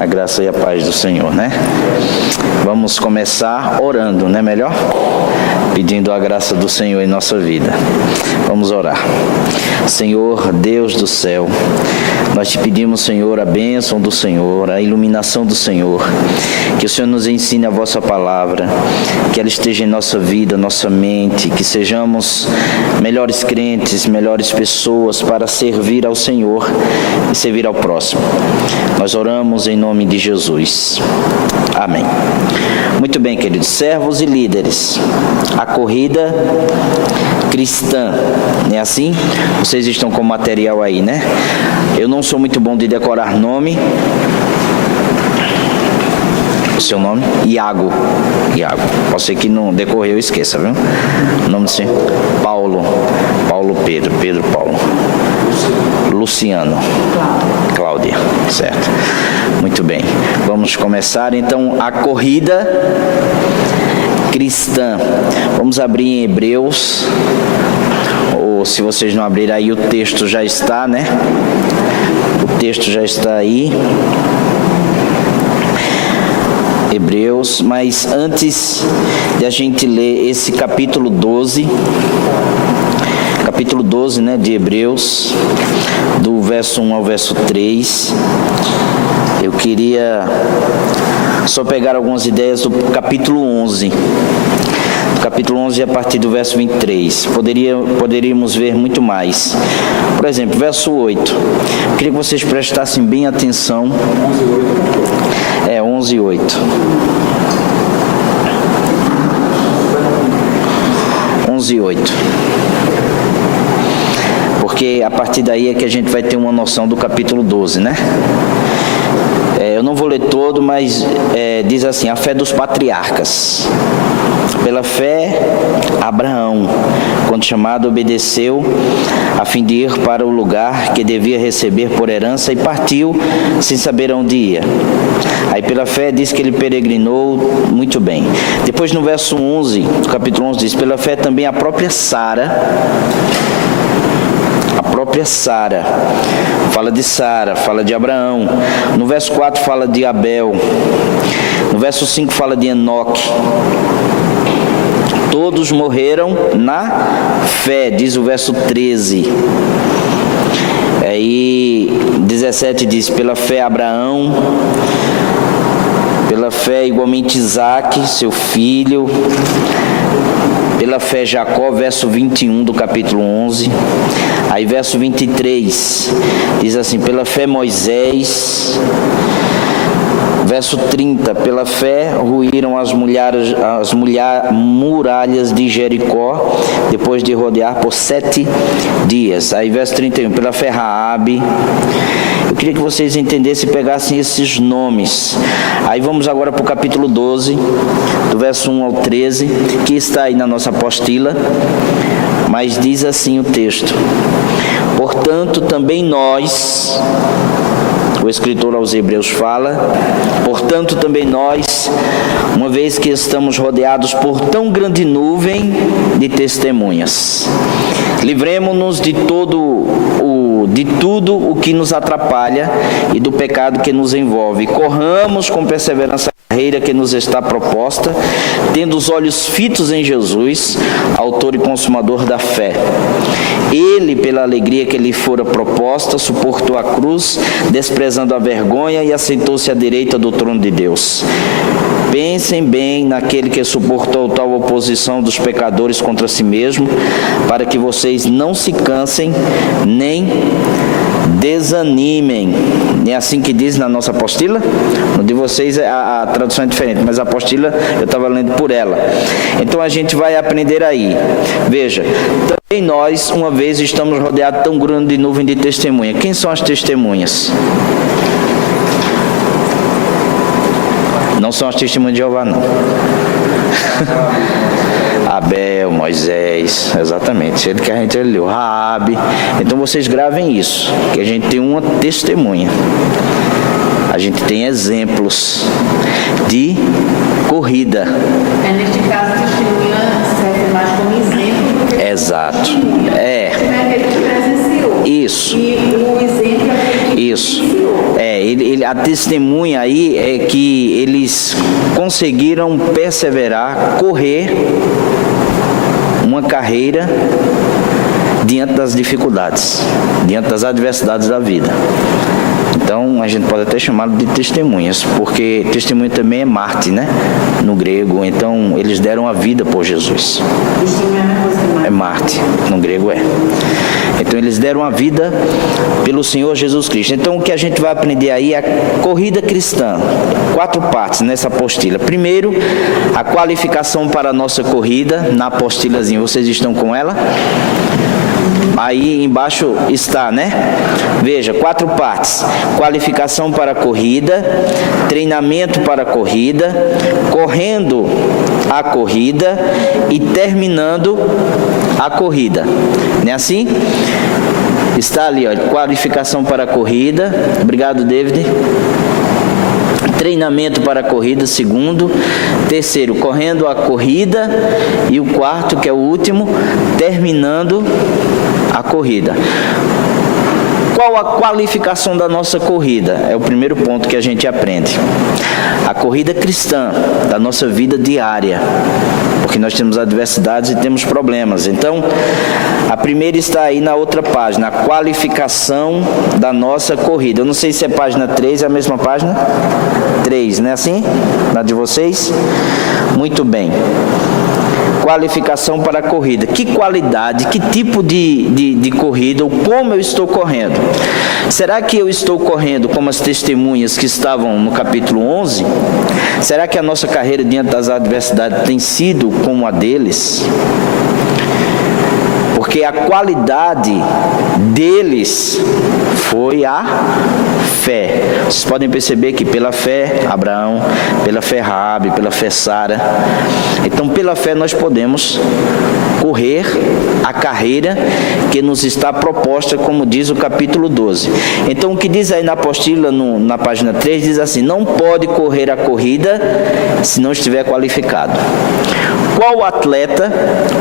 A graça e a paz do Senhor, né? Vamos começar orando, né? Melhor? Pedindo a graça do Senhor em nossa vida. Vamos orar. Senhor, Deus do céu, nós te pedimos, Senhor, a bênção do Senhor, a iluminação do Senhor, que o Senhor nos ensine a vossa palavra, que ela esteja em nossa vida, nossa mente, que sejamos melhores crentes, melhores pessoas para servir ao Senhor e servir ao próximo. Nós oramos em nome de Jesus. Amém. Muito bem, queridos servos e líderes, a corrida cristã, não é assim? Vocês estão com o material aí, né? Eu não sou muito bom de decorar nome. O seu nome? Iago. Pode ser que no decorrer eu esqueça, viu? O nome do senhor? Paulo Pedro Paulo. Luciano. Cláudia, certo. Muito bem. Vamos começar então a corrida cristã. Vamos abrir em Hebreus. Ou se vocês não abrirem aí, o texto já está, né? O texto já está aí. Hebreus, mas antes de a gente ler esse capítulo 12, né, de Hebreus, do verso 1 ao verso 3, eu queria só pegar algumas ideias do capítulo 11. Capítulo 11 a partir do verso 23. Poderíamos ver muito mais. Por exemplo, verso 8. Eu queria que vocês prestassem bem atenção. 11 e 8. 11 e 8. Porque a partir daí é que a gente vai ter uma noção do capítulo 12, né? Eu não vou ler todo, mas diz assim: a fé dos patriarcas. Pela fé, Abraão, quando chamado, obedeceu a fim de ir para o lugar que devia receber por herança e partiu sem saber aonde ia. Aí pela fé diz que ele peregrinou muito bem. Depois no verso 11, do capítulo 11 diz: pela fé também a própria Sara, fala de Sara, fala de Abraão. No verso 4 fala de Abel. No verso 5 fala de Enoque. Todos morreram na fé, diz o verso 13. Aí 17 diz: pela fé Abraão, pela fé igualmente Isaque, seu filho, pela fé Jacó, verso 21 do capítulo 11. Aí verso 23 diz assim: pela fé Moisés. Verso 30, pela fé ruíram as muralhas de Jericó, depois de rodear por 7 dias. Aí verso 31, pela fé Raabe. Eu queria que vocês entendessem e pegassem esses nomes. Aí vamos agora para o capítulo 12, do verso 1 ao 13, que está aí na nossa apostila, mas diz assim o texto: portanto também nós... O escritor aos Hebreus fala: portanto também nós, uma vez que estamos rodeados por tão grande nuvem de testemunhas, livremo-nos de tudo o que nos atrapalha e do pecado que nos envolve. Corramos com perseverança a carreira que nos está proposta, tendo os olhos fitos em Jesus, autor e consumador da fé. Ele, pela alegria que lhe fora proposta, suportou a cruz, desprezando a vergonha, e assentou-se à direita do trono de Deus. Pensem bem naquele que suportou tal oposição dos pecadores contra si mesmo, para que vocês não se cansem nem desanimem. É assim que diz na nossa apostila? No de vocês a tradução é diferente, mas a apostila eu estava lendo por ela. Então a gente vai aprender aí. Veja, também nós, uma vez, estamos rodeados de tão grande nuvem de testemunha. Quem são as testemunhas? Não são as testemunhas de Jeová, não. Abel, Moisés, exatamente, ele que a gente leu, Raabe. Então vocês gravem isso, que a gente tem uma testemunha. A gente tem exemplos de corrida. Neste caso, a testemunha serve mais como exemplo do que exato. É aquele que presenciou. Isso. E o exemplo é aquele que isso. presenciou. A testemunha aí é que eles conseguiram perseverar, correr uma carreira diante das dificuldades, diante das adversidades da vida. Então, a gente pode até chamá-lo de testemunhas, porque testemunha também é mártir, né? No grego. Então, eles deram a vida por Jesus. É mártir, no grego é. Então, eles deram a vida pelo Senhor Jesus Cristo. Então, o que a gente vai aprender aí é a corrida cristã. 4 partes nessa apostila. Primeiro, a qualificação para a nossa corrida, na apostilazinha. Vocês estão com ela? Aí embaixo está, né? Veja, 4 partes: qualificação para a corrida, treinamento para a corrida, correndo a corrida e terminando a corrida. Não é assim? Está ali, ó, qualificação para a corrida. Obrigado, David. Treinamento para a corrida, segundo. Terceiro, correndo a corrida. E o quarto, que é o último, terminando a corrida. Qual a qualificação da nossa corrida? É o primeiro ponto que a gente aprende. A corrida cristã da nossa vida diária, porque nós temos adversidades e temos problemas. Então, a primeira está aí na outra página, a qualificação da nossa corrida. Eu não sei se é página 3, é a mesma página? 3, não é assim? Na de vocês? Muito bem. Qualificação para a corrida. Que qualidade, que tipo de corrida, ou como eu estou correndo? Será que eu estou correndo como as testemunhas que estavam no capítulo 11? Será que a nossa carreira diante das adversidades tem sido como a deles? Porque a qualidade deles foi a fé. Vocês podem perceber que pela fé, Abraão, pela fé Raabe, pela fé Sara. Então, pela fé nós podemos correr a carreira que nos está proposta, como diz o capítulo 12. Então, o que diz aí na apostila, na página 3, diz assim: não pode correr a corrida se não estiver qualificado. Qual atleta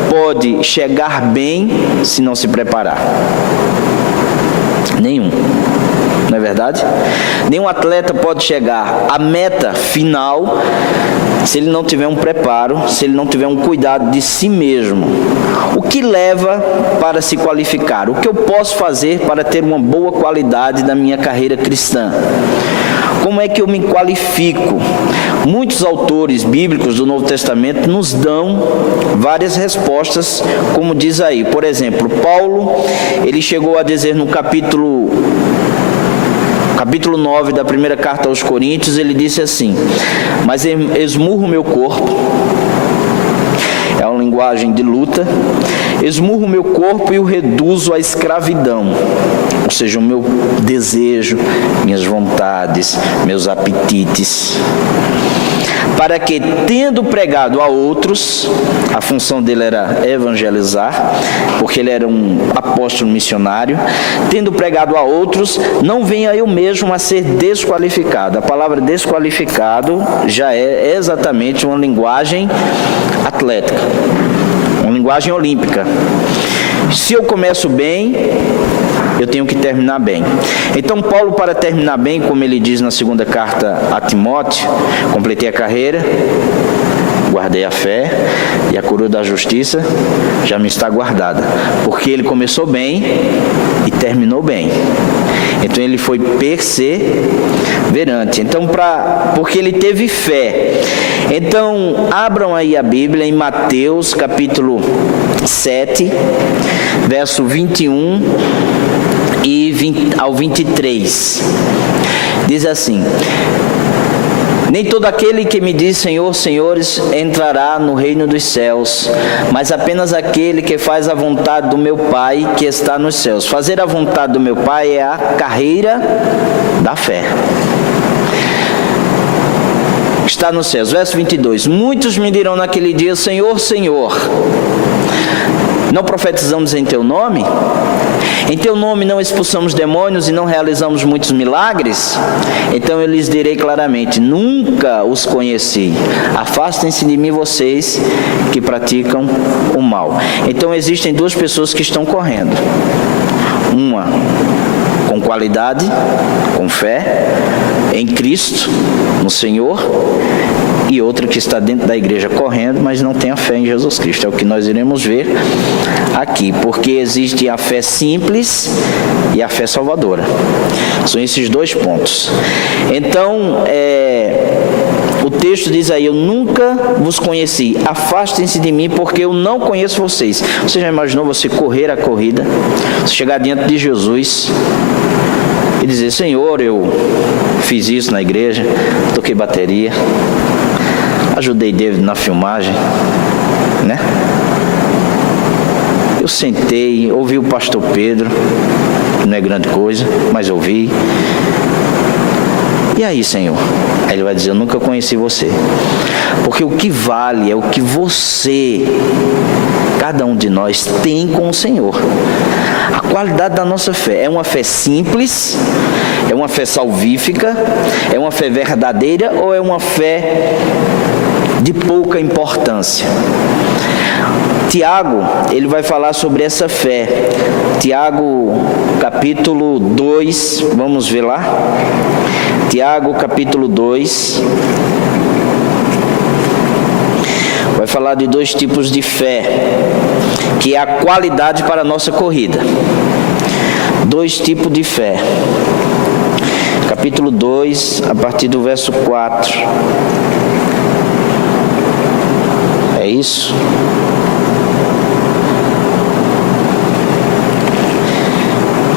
pode chegar bem se não se preparar? Nenhum. Não é verdade? Nenhum atleta pode chegar à meta final se ele não tiver um preparo, se ele não tiver um cuidado de si mesmo. O que leva para se qualificar? O que eu posso fazer para ter uma boa qualidade da minha carreira cristã? Como é que eu me qualifico? Muitos autores bíblicos do Novo Testamento nos dão várias respostas, como diz aí. Por exemplo, Paulo, ele chegou a dizer no capítulo 9 da primeira carta aos Coríntios, ele disse assim: mas esmurro o meu corpo, é uma linguagem de luta, esmurro o meu corpo e o reduzo à escravidão, ou seja, o meu desejo, minhas vontades, meus apetites, para que, tendo pregado a outros, a função dele era evangelizar, porque ele era um apóstolo missionário, tendo pregado a outros, não venha eu mesmo a ser desqualificado. A palavra desqualificado já é exatamente uma linguagem atlética, uma linguagem olímpica. Se eu começo bem, eu tenho que terminar bem. Então, Paulo, para terminar bem, como ele diz na segunda carta a Timóteo, completei a carreira, guardei a fé e a coroa da justiça já me está guardada. Porque ele começou bem e terminou bem. Então, ele foi perseverante. Então, porque ele teve fé. Então, abram aí a Bíblia em Mateus, capítulo 7, verso 21 ao 23. Diz assim: nem todo aquele que me diz Senhor, Senhores, entrará no reino dos céus, mas apenas aquele que faz a vontade do meu Pai que está nos céus. Fazer a vontade do meu Pai é a carreira da fé. Está nos céus. Verso 22. Muitos me dirão naquele dia: Senhor, Senhor, não profetizamos em teu nome? Em teu nome não expulsamos demônios e não realizamos muitos milagres? Então eu lhes direi claramente: nunca os conheci. Afastem-se de mim, vocês que praticam o mal. Então existem 2 pessoas que estão correndo. Uma com qualidade, com com fé em Cristo, no Senhor, e outra que está dentro da igreja correndo, mas não tem a fé em Jesus Cristo. É o que nós iremos ver aqui, porque existe a fé simples e a fé salvadora. São esses dois pontos. Então, o texto diz aí: eu nunca vos conheci, afastem-se de mim, porque eu não conheço vocês. Você já imaginou você correr a corrida, você chegar diante de Jesus e dizer: Senhor, eu fiz isso na igreja, toquei bateria, ajudei David na filmagem, né? Eu sentei, ouvi o pastor Pedro, não é grande coisa, mas ouvi. E aí, Senhor? Aí ele vai dizer: eu nunca conheci você. Porque o que vale é o que você, cada um de nós, tem com o Senhor. A qualidade da nossa fé é uma fé simples, é uma fé salvífica, é uma fé verdadeira ou é uma fé de pouca importância? Tiago, ele vai falar sobre essa fé. Tiago, capítulo 2, vamos ver lá. Tiago, capítulo 2, vai falar de dois tipos de fé, que é a qualidade para a nossa corrida. Dois tipos de fé. Capítulo 2, a partir do verso 4. É isso?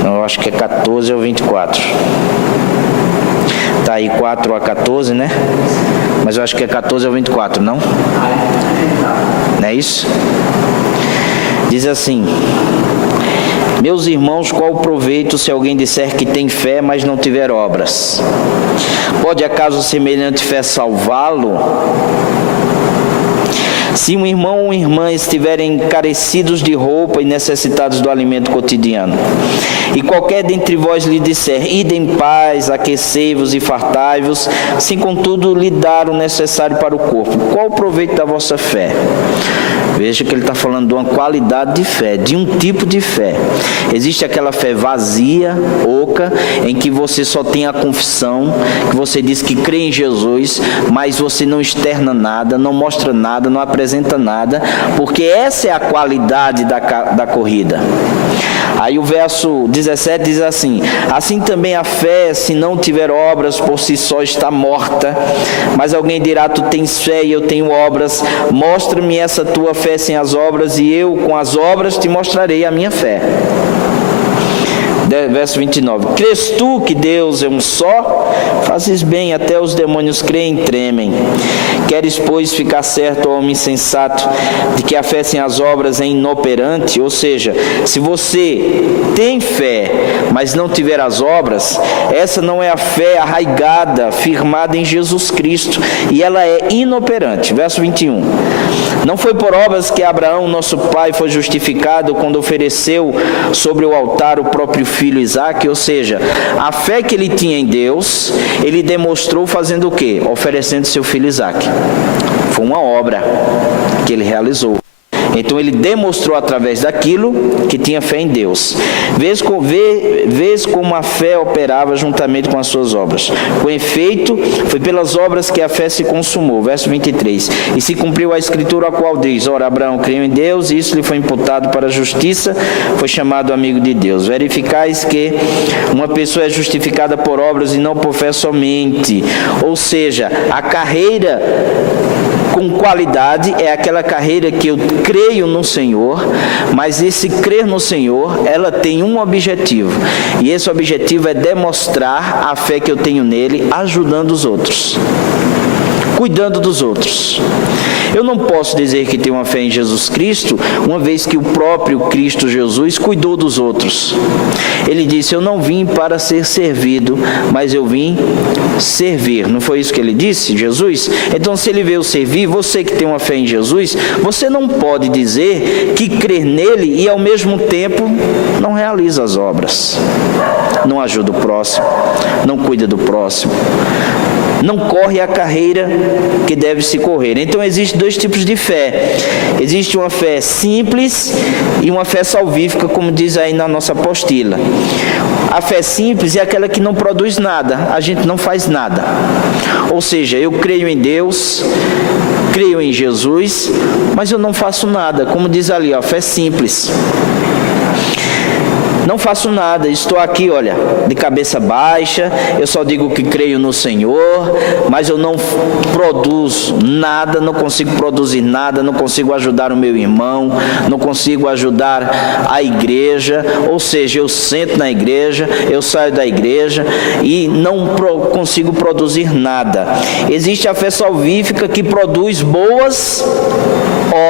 Eu acho que é 14 ou 24. Está aí 4 a 14, né? Mas eu acho que é 14 ou 24, não? Não é isso? Diz assim: meus irmãos, qual o proveito se alguém disser que tem fé, mas não tiver obras? Pode acaso semelhante fé salvá-lo? Se um irmão ou uma irmã estiverem carecidos de roupa e necessitados do alimento cotidiano, e qualquer dentre vós lhe disser: ide em paz, aquecei-vos e fartai-vos, sem contudo lhe dar o necessário para o corpo, qual o proveito da vossa fé? Veja que ele está falando de uma qualidade de fé, de um tipo de fé. Existe aquela fé vazia, oca, em que você só tem a confissão, que você diz que crê em Jesus, mas você não externa nada, não mostra nada, não apresenta nada, porque essa é a qualidade da corrida. Aí o verso 17 diz assim: assim também a fé, se não tiver obras, por si só está morta. Mas alguém dirá: tu tens fé e eu tenho obras, mostra-me essa tua fé sem as obras, e eu com as obras te mostrarei a minha fé. Verso 29. Crês tu que Deus é um só? Fazes bem, até os demônios creem e tremem. Queres, pois, ficar certo, homem insensato, de que a fé sem as obras é inoperante? Ou seja, se você tem fé, mas não tiver as obras, essa não é a fé arraigada, firmada em Jesus Cristo, e ela é inoperante. Verso 21. Não foi por obras que Abraão, nosso pai, foi justificado quando ofereceu sobre o altar o próprio filho Isaque? Ou seja, a fé que ele tinha em Deus, ele demonstrou fazendo o quê? Oferecendo seu filho Isaque. Foi uma obra que ele realizou. Então ele demonstrou através daquilo que tinha fé em Deus. Vês como a fé operava juntamente com as suas obras. Com efeito, foi pelas obras que a fé se consumou. Verso 23. E se cumpriu a escritura a qual diz: ora, Abraão creu em Deus, e isso lhe foi imputado para a justiça, foi chamado amigo de Deus. Verificais que uma pessoa é justificada por obras e não por fé somente. Ou seja, a carreira com qualidade é aquela carreira que eu creio no Senhor, mas esse crer no Senhor, ela tem um objetivo, e esse objetivo é demonstrar a fé que eu tenho nele, ajudando os outros, cuidando dos outros. Eu não posso dizer que tenho uma fé em Jesus Cristo, uma vez que o próprio Cristo Jesus cuidou dos outros. Ele disse: eu não vim para ser servido, mas eu vim servir. Não foi isso que ele disse, Jesus? Então, se ele veio servir, você que tem uma fé em Jesus, você não pode dizer que crê nele e ao mesmo tempo não realiza as obras, não ajuda o próximo, não cuida do próximo. não corre a carreira que deve se correr. Então existem dois tipos de fé. Existe uma fé simples e uma fé salvífica, como diz aí na nossa apostila. A fé simples é aquela que não produz nada, a gente não faz nada. Ou seja, eu creio em Deus, creio em Jesus, mas eu não faço nada, como diz ali, ó, fé simples. Não faço nada, estou aqui, olha, de cabeça baixa, eu só digo que creio no Senhor, mas eu não produzo nada, não consigo produzir nada, não consigo ajudar o meu irmão, não consigo ajudar a igreja, ou seja, eu sento na igreja, eu saio da igreja e não consigo produzir nada. Existe a fé salvífica que produz boas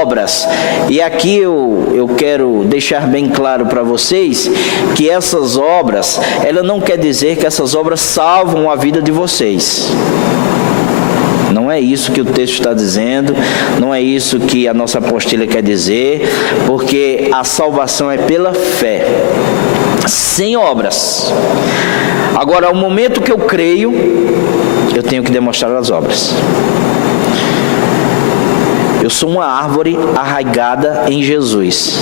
obras, e aqui eu quero deixar bem claro para vocês que essas obras, ela não quer dizer que essas obras salvam a vida de vocês. Não é isso que o texto está dizendo, não é isso que a nossa apostila quer dizer, porque a salvação é pela fé, sem obras. Agora, ao momento que eu creio, eu tenho que demonstrar as obras. Eu sou uma árvore arraigada em Jesus,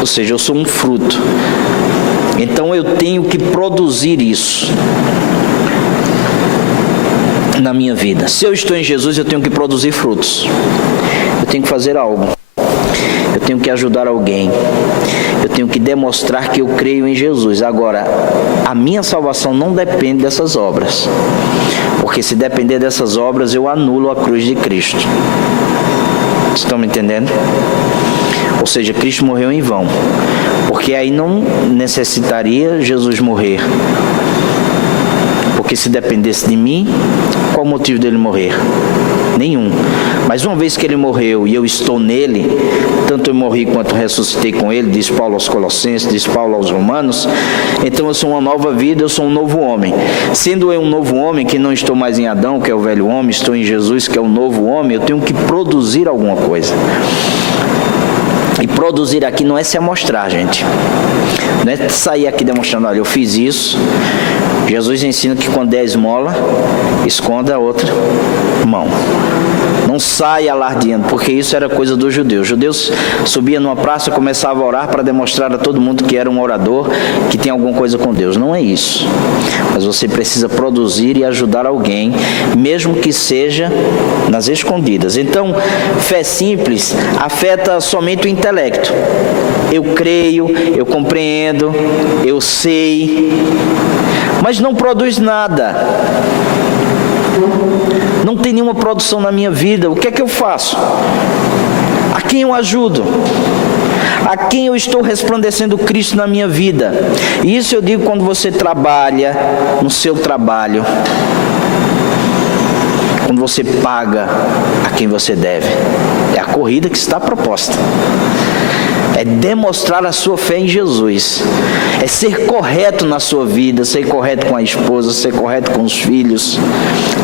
ou seja, eu sou um fruto. Então eu tenho que produzir isso na minha vida. Se eu estou em Jesus, eu tenho que produzir frutos. Eu tenho que fazer algo. Eu tenho que ajudar alguém. Eu tenho que demonstrar que eu creio em Jesus. Agora, a minha salvação não depende dessas obras. Porque se depender dessas obras, eu anulo a cruz de Cristo. Vocês estão me entendendo? Ou seja, Cristo morreu em vão. Porque aí não necessitaria Jesus morrer. Porque se dependesse de mim, qual o motivo dele morrer? Nenhum. Mas uma vez que ele morreu e eu estou nele, tanto eu morri quanto ressuscitei com ele, diz Paulo aos Colossenses, diz Paulo aos Romanos, então eu sou uma nova vida, eu sou um novo homem. Sendo eu um novo homem, que não estou mais em Adão, que é o velho homem, estou em Jesus, que é o novo homem, eu tenho que produzir alguma coisa. E produzir aqui não é se amostrar, gente. Não é sair aqui demonstrando, olha, eu fiz isso. Jesus ensina que quando der esmola, esconda a outra mão. Não saia alardeando, porque isso era coisa dos judeus. Os judeus subiam numa praça e começavam a orar para demonstrar a todo mundo que era um orador, que tem alguma coisa com Deus. Não é isso. Mas você precisa produzir e ajudar alguém, mesmo que seja nas escondidas. Então, fé simples afeta somente o intelecto. Eu creio, eu compreendo, eu sei, mas não produz nada. Não tem nenhuma produção na minha vida. O que é que eu faço? A quem eu ajudo? A quem eu estou resplandecendo Cristo na minha vida? E isso eu digo quando você trabalha no seu trabalho, quando você paga a quem você deve. É a corrida que está proposta. É demonstrar a sua fé em Jesus. É ser correto na sua vida, ser correto com a esposa, ser correto com os filhos.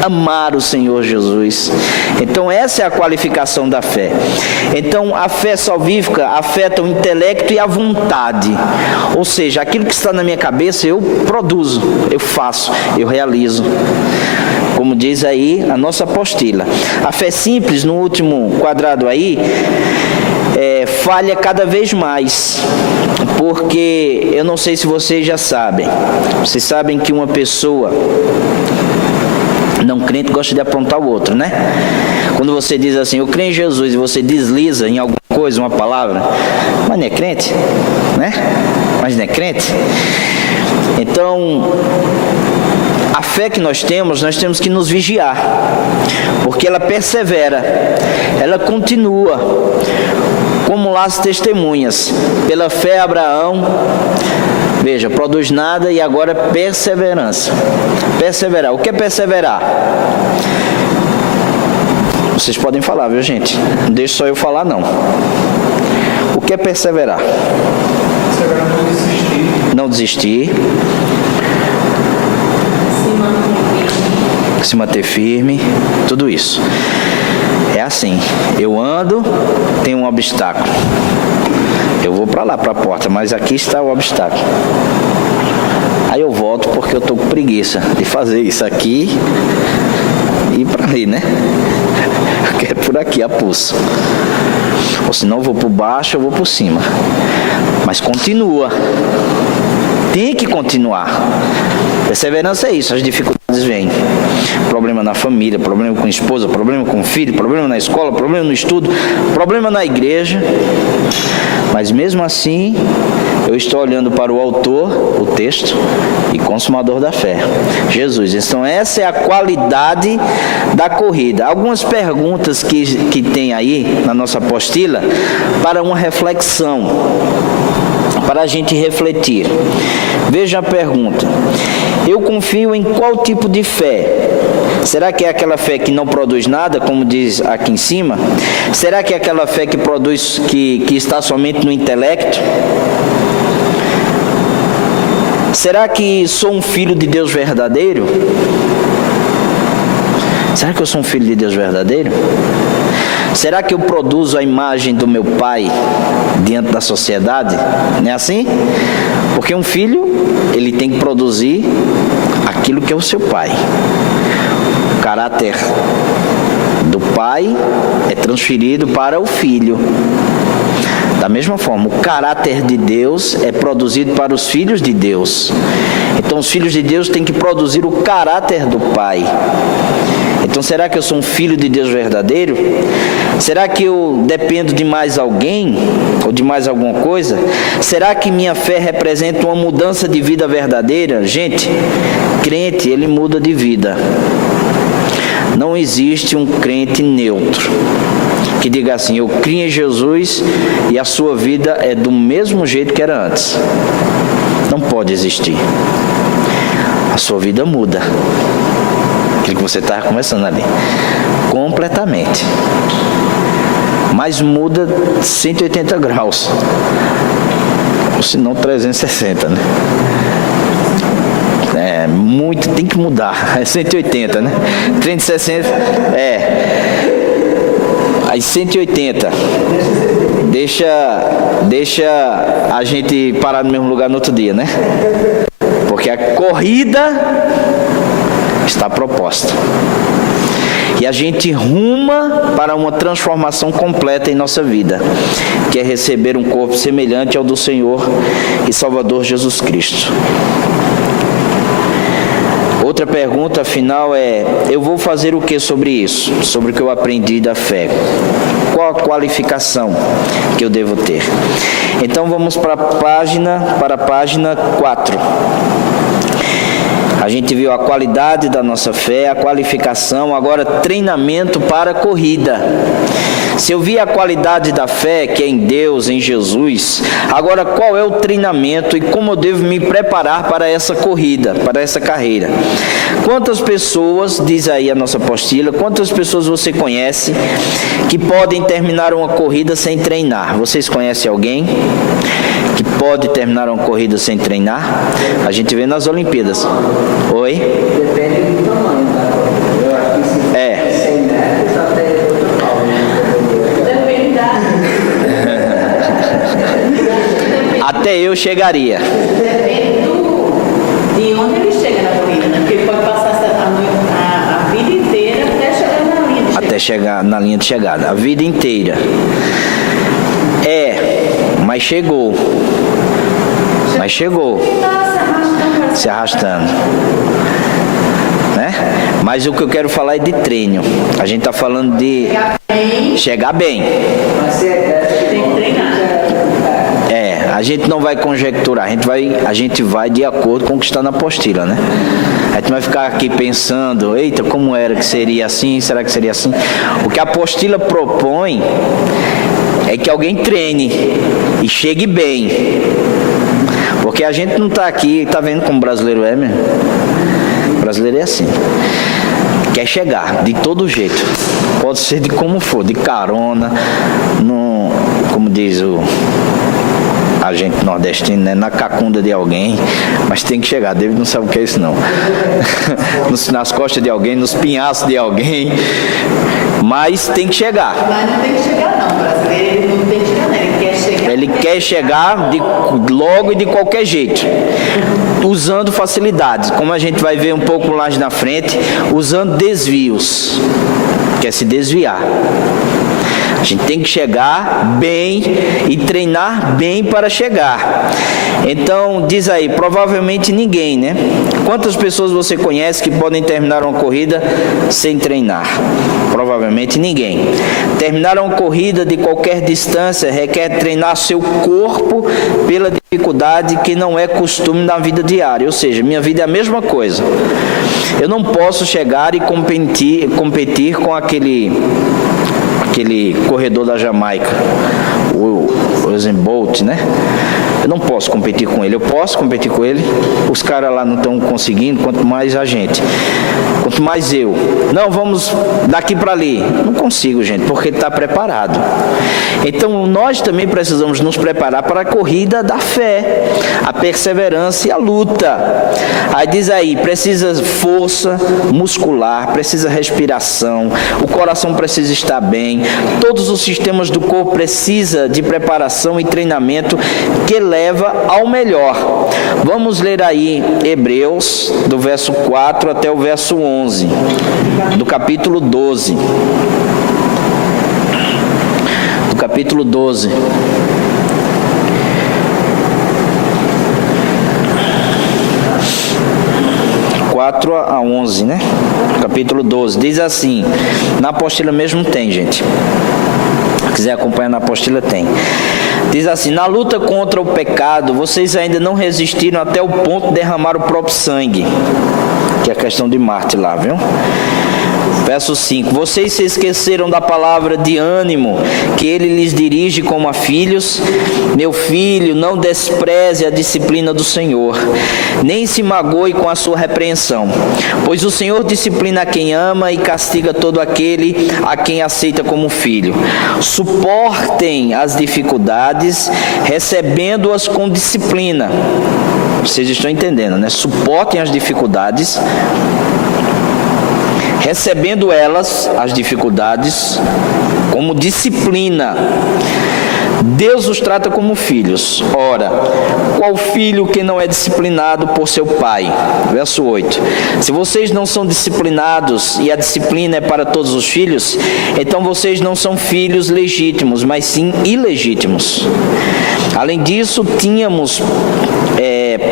Amar o Senhor Jesus. Então essa é a qualificação da fé. Então a fé salvífica afeta o intelecto e a vontade. Ou seja, aquilo que está na minha cabeça eu produzo, eu faço, eu realizo. Como diz aí a nossa apostila. A fé simples, no último quadrado aí, falha cada vez mais, porque eu não sei se vocês já sabem. Vocês sabem que uma pessoa não crente gosta de apontar o outro, né? Quando você diz assim, eu creio em Jesus, e você desliza em alguma coisa, uma palavra, mas não é crente, né? Mas não é crente. Então, a fé que nós temos que nos vigiar, porque ela persevera, ela continua. Como lá as testemunhas, pela fé Abraão, veja, produz nada e agora perseverança. Perseverar, o que é perseverar? Vocês podem falar, viu gente? Não deixe só eu falar não. O que é perseverar? Perseverar não desistir. Não desistir. Se manter firme, tudo isso. É assim, eu ando, tem um obstáculo. Eu vou para lá, para a porta, mas aqui está o obstáculo. Aí eu volto porque eu estou com preguiça de fazer isso aqui e ir para ali, né? Eu quero por aqui a pulso. Ou senão eu vou por baixo, eu vou por cima. Mas continua. Tem que continuar. Perseverança é isso, as dificuldades vêm. Problema na família, problema com a esposa, problema com o filho, problema na escola, problema no estudo, problema na igreja. Mas mesmo assim, eu estou olhando para o autor, o texto, e consumador da fé, Jesus. Então essa é a qualidade da corrida. Algumas perguntas que tem aí na nossa apostila para uma reflexão, para a gente refletir. Veja a pergunta: eu confio em qual tipo de fé? Será que é aquela fé que não produz nada, como diz aqui em cima? Será que é aquela fé que produz, que está somente no intelecto? Será que sou um filho de Deus verdadeiro? Será que eu sou um filho de Deus verdadeiro? Será que eu produzo a imagem do meu pai diante da sociedade? Não é assim? Porque um filho, ele tem que produzir aquilo que é o seu pai. O caráter do pai é transferido para o filho. Da mesma forma, o caráter de Deus é produzido para os filhos de Deus. Então os filhos de Deus têm que produzir o caráter do pai. Então será que eu sou um filho de Deus verdadeiro? Será que eu dependo de mais alguém? Ou de mais alguma coisa? Será que minha fé representa uma mudança de vida verdadeira? Gente, crente, ele muda de vida. Não existe um crente neutro que diga assim: eu creio em Jesus e a sua vida é do mesmo jeito que era antes. Não pode existir. A sua vida muda. Aquilo que você estava conversando ali. Completamente. Mas muda 180 graus. Ou se não 360, né? É, muito, tem que mudar. É 180, né? 360, Aí 180. Deixa a gente parar no mesmo lugar no outro dia, né? Porque a corrida está proposta. E a gente ruma para uma transformação completa em nossa vida, que é receber um corpo semelhante ao do Senhor e Salvador Jesus Cristo. Outra pergunta, afinal, é: eu vou fazer o que sobre isso? Sobre o que eu aprendi da fé? Qual a qualificação que eu devo ter? Então vamos para a página 4. A gente viu a qualidade da nossa fé, a qualificação, agora treinamento para a corrida. Se eu vi a qualidade da fé, que é em Deus, em Jesus, agora qual é o treinamento e como eu devo me preparar para essa corrida, para essa carreira? Quantas pessoas, diz aí a nossa apostila, quantas pessoas você conhece que podem terminar uma corrida sem treinar? Vocês conhecem alguém que pode terminar uma corrida sem treinar? A gente vê nas Olimpíadas. Oi? Depende do tamanho da corrida. Eu acho que se for 100 metros até outro pau. Depende da... Até eu chegaria. Depende de onde ele chega na corrida, né? Porque ele pode passar a vida inteira até chegar na linha de chegada. Até chegar na linha de chegada. A vida inteira. Mas chegou. Mas chegou. Se arrastando. Né? Mas o que eu quero falar é de treino. A gente está falando de chegar bem. Tem que treinar. A gente não vai conjecturar, a gente vai de acordo com o que está na apostila, né? A gente vai ficar aqui pensando: eita, como era que seria assim? Será que seria assim? O que a apostila propõe é que alguém treine e chegue bem. Porque a gente não está aqui, está vendo como o brasileiro é mesmo? O brasileiro é assim. Quer chegar de todo jeito. Pode ser de como for, de carona, como diz a gente nordestino, né? Na cacunda de alguém, mas tem que chegar. David não sabe o que é isso, não. Nas costas de alguém, nos pinhaços de alguém, mas tem que chegar. Mas não tem que chegar não, brasileiro, ele não tem que chegar, né? Ele quer chegar. Ele quer chegar logo e de qualquer jeito. usando facilidades, como a gente vai ver um pouco mais na frente, usando desvios, quer se desviar. A gente tem que chegar bem e treinar bem para chegar. Então, diz aí, provavelmente ninguém, né? Quantas pessoas você conhece que podem terminar uma corrida sem treinar? Provavelmente ninguém. Terminar uma corrida de qualquer distância requer treinar seu corpo pela dificuldade que não é costume na vida diária. Ou seja, minha vida é a mesma coisa. Eu não posso chegar e competir com aquele corredor da Jamaica, o Usain Bolt, né? Eu não posso competir com ele. Eu posso competir com ele, os caras lá não estão conseguindo, quanto mais a gente, quanto mais eu. Não, vamos daqui para ali. Não consigo, gente, porque ele está preparado. Então nós também precisamos nos preparar para a corrida da fé, a perseverança e a luta. Aí diz aí, precisa força muscular, precisa respiração, o coração precisa estar bem, todos os sistemas do corpo precisam de preparação e treinamento que leva ao melhor. Vamos ler aí Hebreus, do verso 4 até o verso 11, do capítulo 12. Do capítulo 12. A 11, né? Capítulo 12, diz assim, na apostila mesmo tem, gente. Se quiser acompanhar na apostila tem. Diz assim, na luta contra o pecado, vocês ainda não resistiram até o ponto de derramar o próprio sangue, que é a questão de Marte lá, viu? Verso 5, vocês se esqueceram da palavra de ânimo que ele lhes dirige como a filhos. Meu filho, não despreze a disciplina do Senhor, nem se magoe com a sua repreensão, pois o Senhor disciplina a quem ama e castiga todo aquele a quem aceita como filho. Suportem as dificuldades, recebendo-as com disciplina. Vocês estão entendendo, né? Suportem as dificuldades, recebendo elas, as dificuldades, como disciplina. Deus os trata como filhos. Ora, qual filho que não é disciplinado por seu pai? Verso 8. Se vocês não são disciplinados e a disciplina é para todos os filhos, então vocês não são filhos legítimos, mas sim ilegítimos. Além disso, tínhamos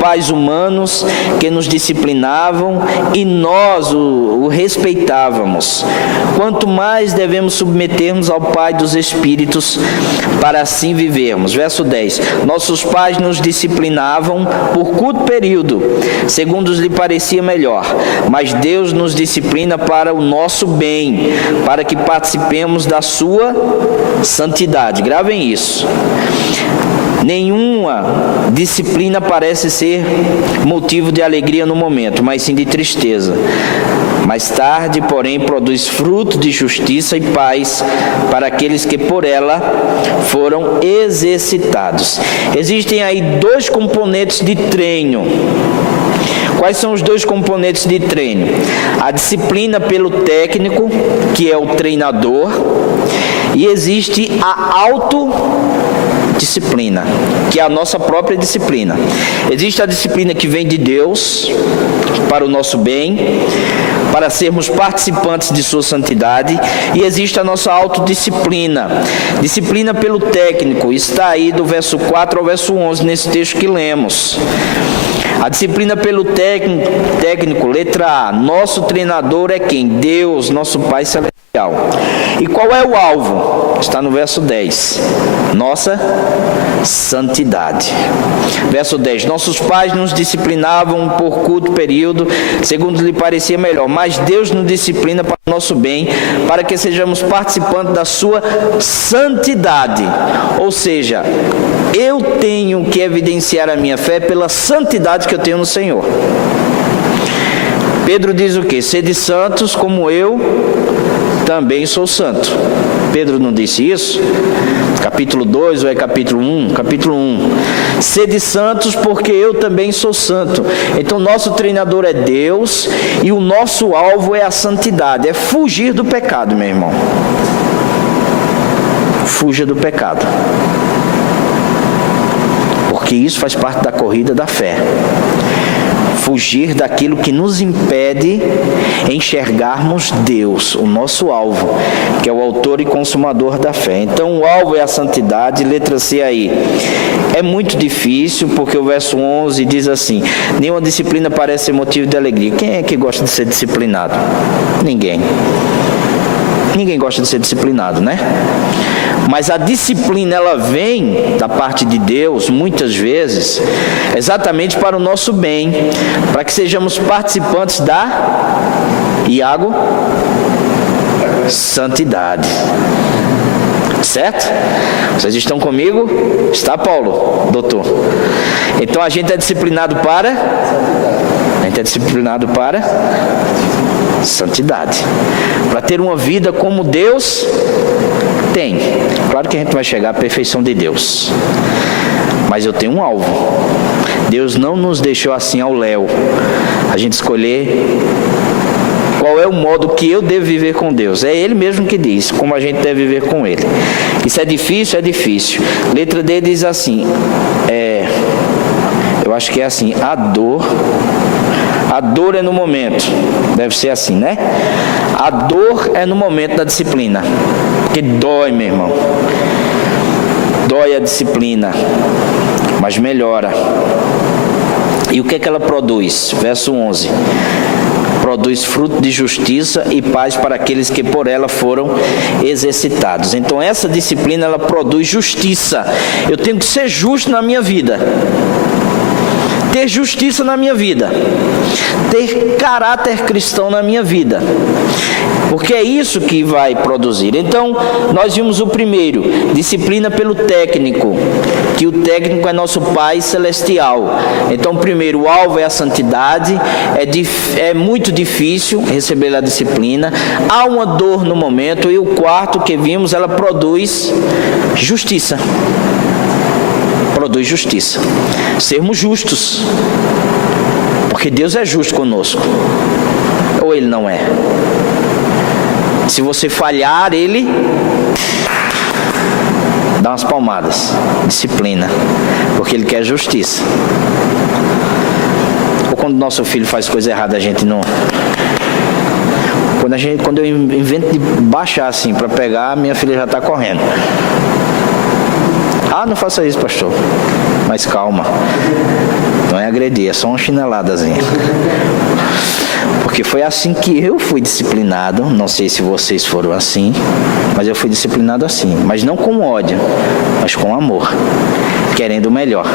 pais humanos que nos disciplinavam e nós o respeitávamos. Quanto mais devemos submetermos ao Pai dos Espíritos para assim vivermos. Verso 10. Nossos pais nos disciplinavam por curto período, segundo lhe parecia melhor, mas Deus nos disciplina para o nosso bem, para que participemos da sua santidade. Gravem isso. Nenhuma disciplina parece ser motivo de alegria no momento, mas sim de tristeza. Mais tarde, porém, produz fruto de justiça e paz para aqueles que por ela foram exercitados. Existem aí dois componentes de treino. Quais são os dois componentes de treino? A disciplina pelo técnico, que é o treinador, e existe a autodisciplina, que é a nossa própria disciplina. Existe a disciplina que vem de Deus para o nosso bem, para sermos participantes de sua santidade, e existe a nossa autodisciplina. Disciplina pelo técnico, está aí do verso 4 ao verso 11, nesse texto que lemos. A disciplina pelo técnico, letra A, nosso treinador é quem? Deus, nosso Pai Celestial. E qual é o alvo? Está no verso 10. Nossa santidade. Verso 10. Nossos pais nos disciplinavam por curto período, segundo lhe parecia melhor, mas Deus nos disciplina para o nosso bem, para que sejamos participantes da sua santidade. Ou seja, eu tenho que evidenciar a minha fé pela santidade que eu tenho no Senhor. Pedro diz o quê? Sede santos como eu também sou santo. Pedro não disse isso? Capítulo 2 ou é capítulo 1? Capítulo 1. Sede santos porque eu também sou santo. Então nosso treinador é Deus e o nosso alvo é a santidade. É fugir do pecado, meu irmão. Fuja do pecado. Porque isso faz parte da corrida da fé. fugir daquilo que nos impede enxergarmos Deus, o nosso alvo, que é o autor e consumador da fé. Então o alvo é a santidade, letra C aí. É muito difícil, porque o verso 11 diz assim: nenhuma disciplina parece ser motivo de alegria. Quem é que gosta de ser disciplinado? Ninguém. Ninguém gosta de ser disciplinado, né? Mas a disciplina, ela vem da parte de Deus, muitas vezes, exatamente para o nosso bem, para que sejamos participantes da, Iago, santidade. Certo? Vocês estão comigo? Está, Paulo, doutor? Então a gente é disciplinado para? A gente é disciplinado para santidade. Para ter uma vida como Deus tem. Claro que a gente vai chegar à perfeição de Deus. Mas eu tenho um alvo. Deus não nos deixou assim ao léu. A gente escolher qual é o modo que eu devo viver com Deus. É Ele mesmo que diz como a gente deve viver com Ele. Isso é difícil? É difícil. Letra D diz assim, eu acho que é assim, a dor é no momento, deve ser assim, né? A dor é no momento da disciplina, porque dói, meu irmão. Dói a disciplina, mas melhora. E o que é que ela produz? Verso 11. Produz fruto de justiça e paz para aqueles que por ela foram exercitados. Então essa disciplina, ela produz justiça. Eu tenho que ser justo na minha vida. Ter justiça na minha vida, ter caráter cristão na minha vida, porque é isso que vai produzir. Então, nós vimos o primeiro, disciplina pelo técnico, que o técnico é nosso Pai Celestial. Então, primeiro, o alvo é a santidade, é muito difícil receber a disciplina, há uma dor no momento, e o quarto que vimos, ela produz justiça. Produz justiça. Sermos justos, porque Deus é justo conosco, ou Ele não é? Se você falhar, Ele dá umas palmadas, disciplina, porque Ele quer justiça. Ou quando nosso filho faz coisa errada, a gente não... Quando eu invento de baixar assim para pegar, minha filha já está correndo. Ah, não faça isso, pastor. Mas calma. Não é agredir, é só uma chineladazinha. Porque foi assim que eu fui disciplinado. Não sei se vocês foram assim, mas eu fui disciplinado assim. Mas não com ódio, mas com amor. Querendo o melhor.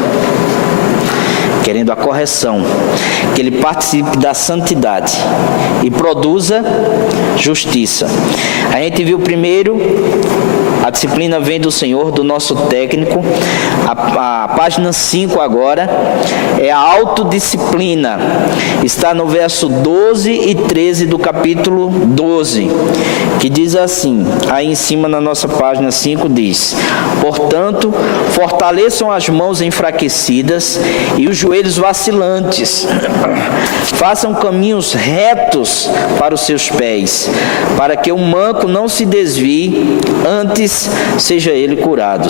Querendo a correção. Que ele participe da santidade e produza justiça. A gente viu primeiro... A disciplina vem do Senhor, do nosso técnico. A página 5 agora é a autodisciplina. Está no verso 12 e 13 do capítulo 12, que diz assim, aí em cima na nossa página 5 diz: portanto, fortaleçam as mãos enfraquecidas e os joelhos vacilantes. Façam caminhos retos para os seus pés, para que o manco não se desvie, antes seja ele curado,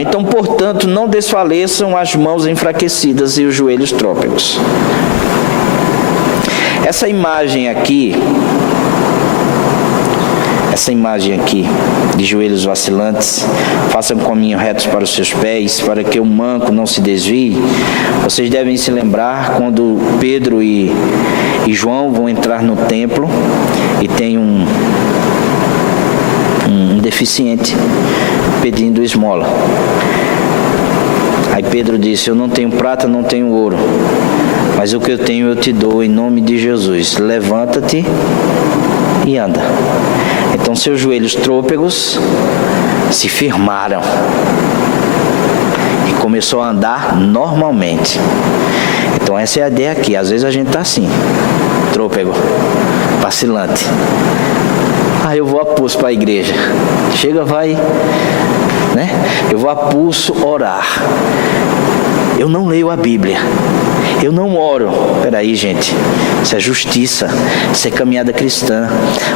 Então, portanto, não desfaleçam as mãos enfraquecidas e os joelhos trópicos. Essa imagem aqui de joelhos vacilantes, façam caminho retos para os seus pés, para que o manco não se desvie. Vocês devem se lembrar quando Pedro e João vão entrar no templo e tem um deficiente pedindo esmola. Aí Pedro disse: eu não tenho prata, não tenho ouro, mas o que eu tenho eu te dou, em nome de Jesus. Levanta-te e anda. Então seus joelhos trôpegos se firmaram e começou a andar normalmente. Então essa é a ideia aqui. Às vezes a gente está assim, trôpego, vacilante. Eu vou a pulso para a igreja. Chega, vai, né? Eu vou a pulso orar. Eu não leio a Bíblia. Eu não oro. Peraí, gente. Isso é justiça. Isso é caminhada cristã.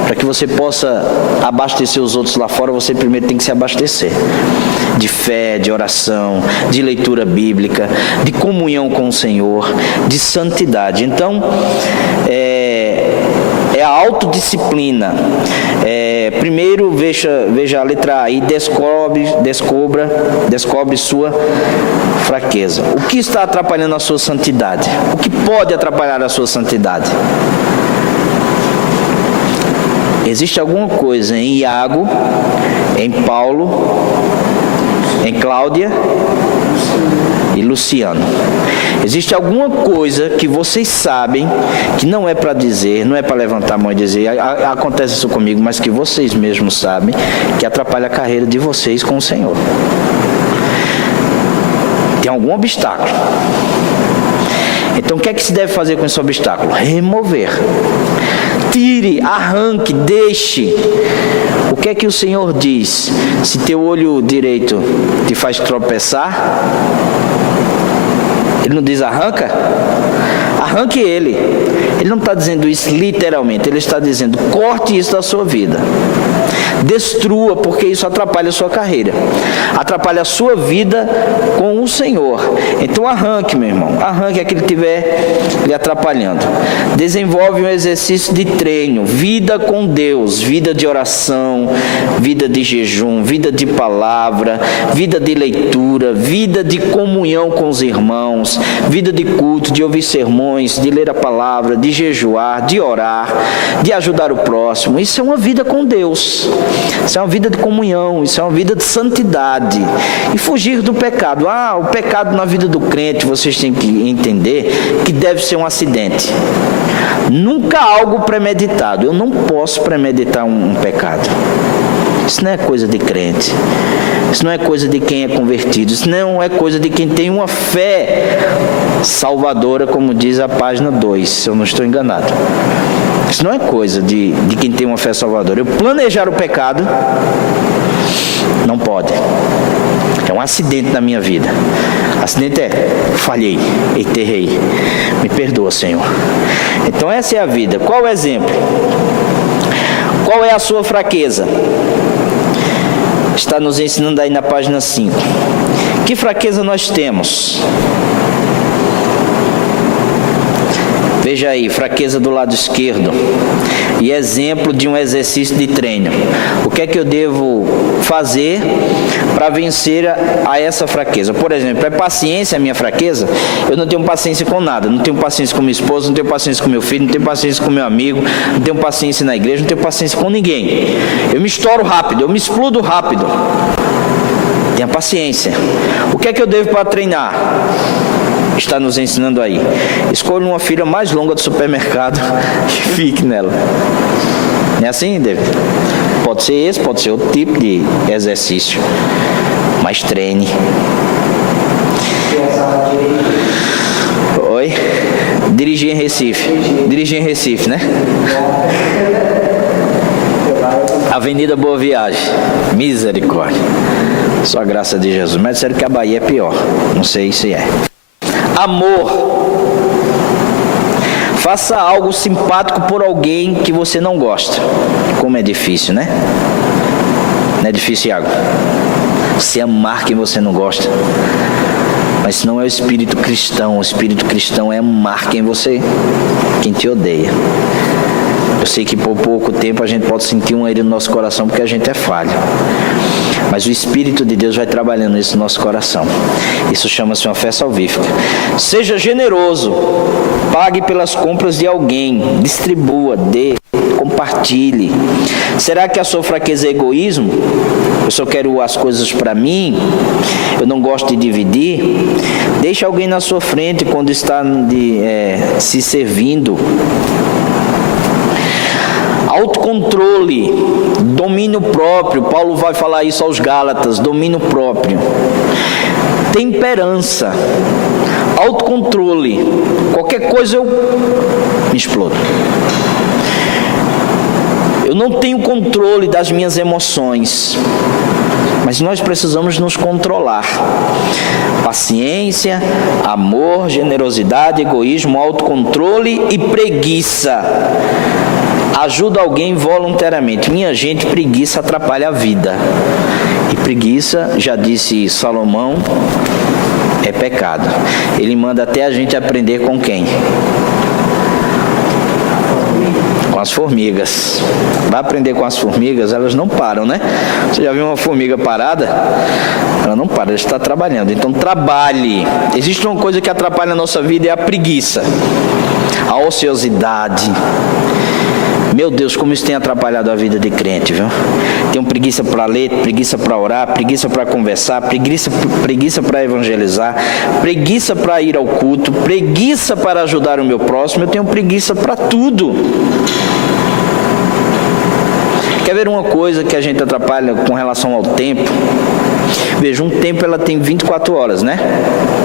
Para que você possa abastecer os outros lá fora, você primeiro tem que se abastecer de fé, de oração, de leitura bíblica, de comunhão com o Senhor, de santidade. Então, é a autodisciplina. Primeiro, veja a letra A e descobre sua fraqueza. O que está atrapalhando a sua santidade? O que pode atrapalhar a sua santidade? Existe alguma coisa em Iago, em Paulo, em Cláudia e Luciano. Existe alguma coisa que vocês sabem que não é para dizer, não é para levantar a mão e dizer, acontece isso comigo, mas que vocês mesmos sabem que atrapalha a carreira de vocês com o Senhor. Tem algum obstáculo. Então o que é que se deve fazer com esse obstáculo? Remover. Tire, arranque, deixe. O que é que o Senhor diz? Se teu olho direito te faz tropeçar, Ele não diz arranca? Arranque ele. Ele não está dizendo isso literalmente, Ele está dizendo corte isso da sua vida. Destrua, porque isso atrapalha a sua carreira, atrapalha a sua vida com o Senhor. Então arranque, meu irmão, arranque aquilo que estiver lhe atrapalhando. Desenvolve um exercício de treino, vida com Deus, vida de oração, vida de jejum, vida de palavra, vida de leitura, vida de comunhão com os irmãos, vida de culto, de ouvir sermões, de ler a palavra, de jejuar, de orar, de ajudar o próximo. Isso é uma vida com Deus. Isso é uma vida de comunhão, isso é uma vida de santidade. E fugir do pecado. O pecado na vida do crente, vocês têm que entender que deve ser um acidente. Nunca algo premeditado. Eu não posso premeditar um pecado. Isso não é coisa de crente. Isso não é coisa de quem é convertido. Isso não é coisa de quem tem uma fé salvadora, como diz a página 2, se eu não estou enganado. Isso não é coisa de quem tem uma fé salvadora. Eu planejar o pecado, não pode. É um acidente na minha vida. Acidente falhei, errei. Me perdoa, Senhor. Então essa é a vida. Qual o exemplo? Qual é a sua fraqueza? Está nos ensinando aí na página 5. Que fraqueza nós temos? Veja aí, fraqueza do lado esquerdo. E exemplo de um exercício de treino. O que é que eu devo fazer para vencer a essa fraqueza? Por exemplo, é paciência a minha fraqueza? Eu não tenho paciência com nada. Não tenho paciência com minha esposa, não tenho paciência com meu filho, não tenho paciência com meu amigo, não tenho paciência na igreja, não tenho paciência com ninguém. Eu me estouro rápido, eu me explodo rápido. Tenha paciência. O que é que eu devo para treinar? Está nos ensinando aí. Escolha uma fila mais longa do supermercado e fique nela. Não é assim, David? Pode ser esse, pode ser outro tipo de exercício. Mas treine. Oi? Dirigir em Recife, né? Avenida Boa Viagem. Misericórdia. Só a graça de Jesus. Mas disseram que a Bahia é pior. Não sei se é. Amor. Faça algo simpático por alguém que você não gosta. Como é difícil, né? Não é difícil, Iago? Você amar quem você não gosta. Mas isso não é o espírito cristão. O espírito cristão é amar quem te odeia. Eu sei que por pouco tempo a gente pode sentir uma herida no nosso coração porque a gente é falho. Mas o Espírito de Deus vai trabalhando isso no nosso coração. Isso chama-se uma fé salvífica. Seja generoso. Pague pelas compras de alguém. Distribua, dê, compartilhe. Será que a sua fraqueza é egoísmo? Eu só quero as coisas para mim? Eu não gosto de dividir? Deixe alguém na sua frente quando está se servindo. Autocontrole, domínio próprio. Paulo vai falar isso aos Gálatas, domínio próprio. Temperança, autocontrole. Qualquer coisa eu me explodo. Eu não tenho controle das minhas emoções. mas nós precisamos nos controlar. Paciência, amor, generosidade, egoísmo, autocontrole e preguiça. Ajuda alguém voluntariamente. Minha gente, preguiça atrapalha a vida. E preguiça, já disse Salomão, é pecado. Ele manda até a gente aprender com quem? Com as formigas. Vai aprender com as formigas, elas não param, né? Você já viu uma formiga parada? Ela não para, ela está trabalhando. Então trabalhe. Existe uma coisa que atrapalha a nossa vida, é a preguiça, a ociosidade. Meu Deus, como isso tem atrapalhado a vida de crente, viu? Tenho preguiça para ler, preguiça para orar, preguiça para conversar, preguiça para evangelizar, preguiça para ir ao culto, preguiça para ajudar o meu próximo. Eu tenho preguiça para tudo. Quer ver uma coisa que a gente atrapalha com relação ao tempo? Veja, um tempo ela tem 24 horas, né?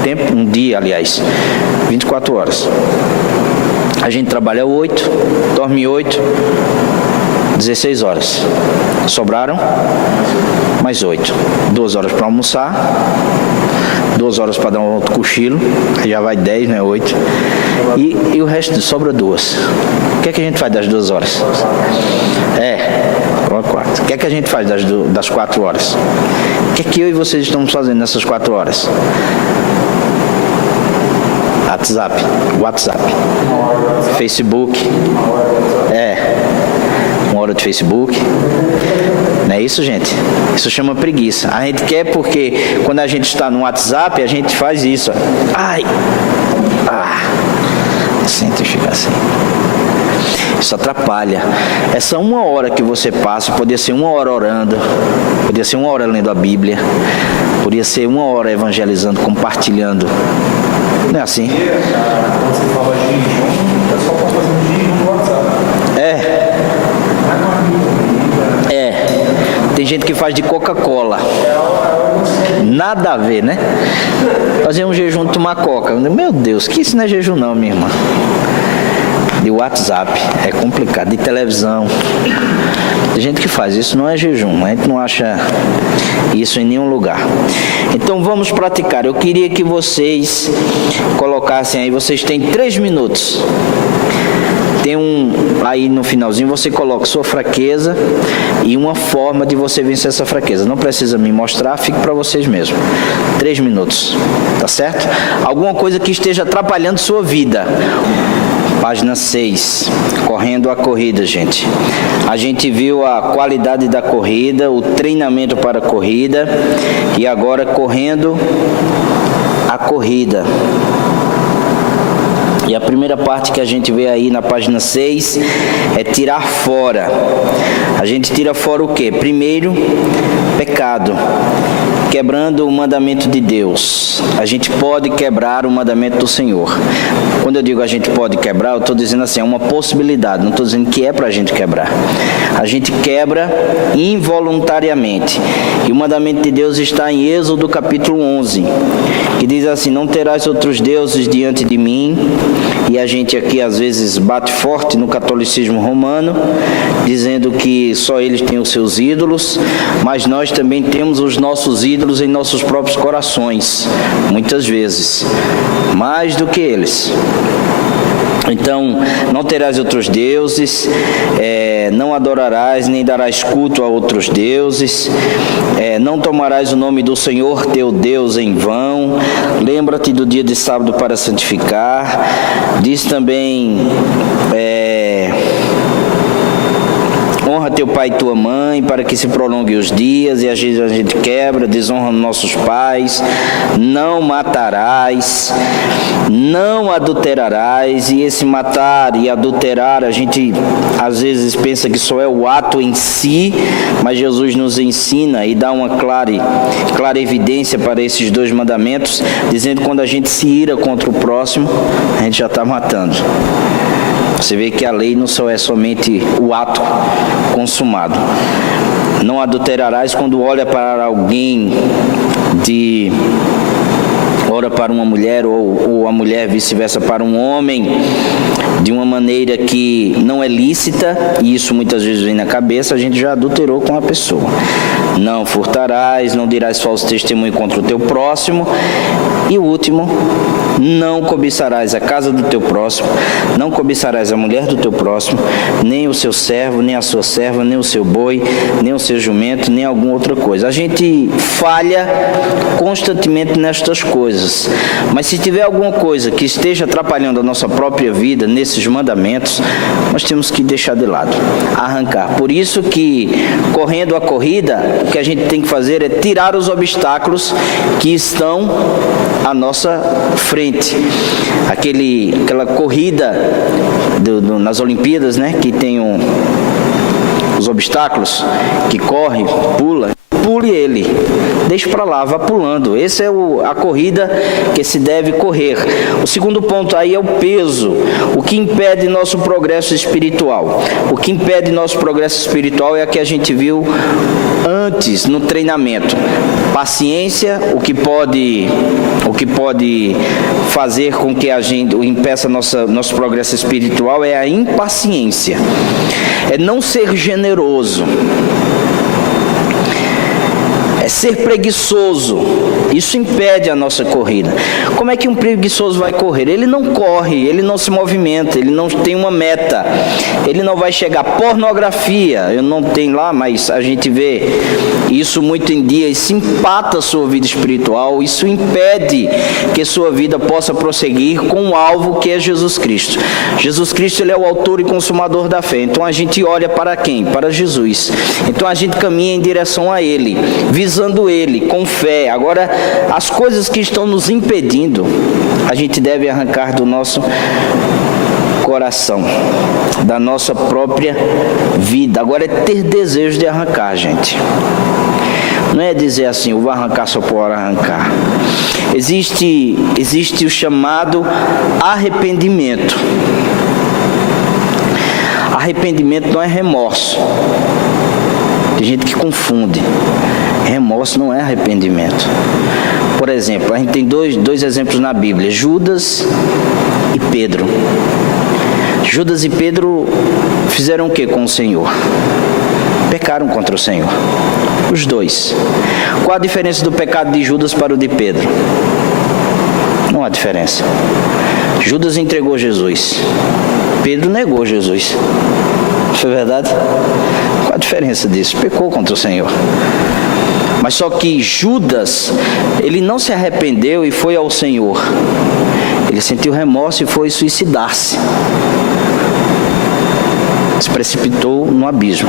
Tempo, um dia, aliás, 24 horas. A gente trabalha 8, dorme 8, 16 horas. Sobraram mais 8. 2 horas para almoçar, 2 horas para dar um outro cochilo, aí já vai 10, né? 8. E o resto sobra 2. O que é que a gente faz das 2 horas? 4. O que é que a gente faz das 4 horas? O que é que eu e vocês estamos fazendo nessas 4 horas? WhatsApp, Facebook, 1 hora de Facebook. Não é isso, gente? Isso chama preguiça. A gente quer porque quando a gente está no WhatsApp, a gente faz isso. Senta e fica assim. Isso atrapalha. Essa 1 hora que você passa, podia ser 1 hora orando, podia ser 1 hora lendo a Bíblia, podia ser 1 hora evangelizando, compartilhando. Não é assim? Quando você fala jejum, o pessoal está fazendo jejum no WhatsApp. Tem gente que faz de Coca-Cola. Nada a ver, né? Fazer um jejum de tomar coca. Meu Deus, que isso não é jejum não, minha irmã. De WhatsApp, é complicado. De televisão. Tem gente que faz, isso não é jejum. A gente não acha isso em nenhum lugar. Então vamos praticar. Eu queria que vocês colocassem aí, vocês têm 3 minutos. Tem aí no finalzinho, você coloca sua fraqueza e uma forma de você vencer essa fraqueza. Não precisa me mostrar, fique para vocês mesmos. 3 minutos, tá certo? Alguma coisa que esteja atrapalhando sua vida. Página 6, correndo a corrida, gente. A gente viu a qualidade da corrida, o treinamento para a corrida e agora correndo a corrida. E a primeira parte que a gente vê aí na página 6 é tirar fora. A gente tira fora o quê? Primeiro, pecado. Quebrando o mandamento de Deus. A gente pode quebrar o mandamento do Senhor. Quando eu digo a gente pode quebrar, eu estou dizendo assim, é uma possibilidade, não estou dizendo que é para a gente quebrar. A gente quebra involuntariamente. E o mandamento de Deus está em Êxodo capítulo 11, que diz assim, não terás outros deuses diante de mim. E a gente aqui às vezes bate forte no catolicismo romano, dizendo que só eles têm os seus ídolos, mas nós também temos os nossos ídolos em nossos próprios corações, muitas vezes, mais do que eles. Então, não terás outros deuses, não adorarás nem darás culto a outros deuses, não tomarás o nome do Senhor teu Deus em vão, lembra-te do dia de sábado para santificar. Diz também, honra teu pai e tua mãe, para que se prolongue os dias, e às vezes a gente quebra, desonra nossos pais. Não matarás, não adulterarás, e esse matar e adulterar, a gente às vezes pensa que só é o ato em si, mas Jesus nos ensina e dá uma clara evidência para esses 2 mandamentos, dizendo que quando a gente se ira contra o próximo, a gente já está matando. Você vê que a lei não só é somente o ato consumado. Não adulterarás quando olha para alguém ora para uma mulher ou a mulher vice-versa para um homem de uma maneira que não é lícita, e isso muitas vezes vem na cabeça, a gente já adulterou com a pessoa. Não furtarás, não dirás falso testemunho contra o teu próximo. E o último, não cobiçarás a casa do teu próximo, não cobiçarás a mulher do teu próximo, nem o seu servo, nem a sua serva, nem o seu boi, nem o seu jumento, nem alguma outra coisa. A gente falha constantemente nestas coisas, mas se tiver alguma coisa que esteja atrapalhando a nossa própria vida nesses mandamentos, nós temos que deixar de lado, arrancar. Por isso que, correndo a corrida, o que a gente tem que fazer é tirar os obstáculos que estão à nossa frente. Aquela corrida nas Olimpíadas, né, que tem os obstáculos, que corre, pule ele, deixe para lá, vá pulando. Essa é a corrida que se deve correr. O segundo ponto aí é o peso, o que impede nosso progresso espiritual. O que impede nosso progresso espiritual é a que a gente viu antes no treinamento. Paciência, o que pode fazer com que a gente impeça nosso progresso espiritual é a impaciência, é não ser generoso, é ser preguiçoso. Isso impede a nossa corrida. Como é que um preguiçoso vai correr? Ele não corre, ele não se movimenta, ele não tem uma meta, ele não vai chegar. Pornografia, eu não tenho lá, mas a gente vê isso muito em dia. Isso empata a sua vida espiritual, isso impede que sua vida possa prosseguir com o alvo que é Jesus Cristo. Jesus Cristo, ele é o autor e consumador da fé. Então a gente olha para quem? Para Jesus. Então a gente caminha em direção a Ele, visando Ele, com fé. Agora, as coisas que estão nos impedindo, a gente deve arrancar do nosso coração, da nossa própria vida. Agora é ter desejo de arrancar, gente. Não é dizer assim, eu vou arrancar só por arrancar. Existe o chamado arrependimento. Arrependimento não é remorso. Tem gente que confunde. Remorso não é arrependimento. Por exemplo, a gente tem dois exemplos na Bíblia, Judas e Pedro. Judas e Pedro fizeram o que com o Senhor? Pecaram contra o Senhor. Os dois. Qual a diferença do pecado de Judas para o de Pedro? Não há diferença. Judas entregou Jesus. Pedro negou Jesus. Isso é verdade? Qual a diferença disso? Pecou contra o Senhor. Mas só que Judas, ele não se arrependeu e foi ao Senhor. Ele sentiu remorso e foi suicidar-se. Se precipitou no abismo.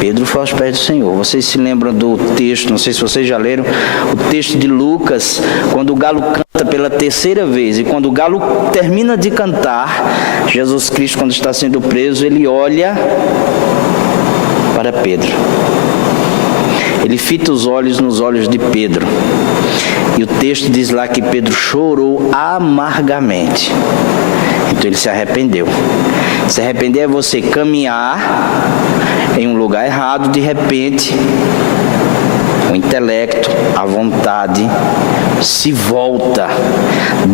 Pedro foi aos pés do Senhor. Vocês se lembram do texto, não sei se vocês já leram, o texto de Lucas, quando o galo canta pela terceira vez, e quando o galo termina de cantar, Jesus Cristo, quando está sendo preso, ele olha para Pedro. Ele fita os olhos nos olhos de Pedro. E o texto diz lá que Pedro chorou amargamente. Então ele se arrependeu. Se arrepender é você caminhar em um lugar errado, de repente, o intelecto, a vontade, se volta,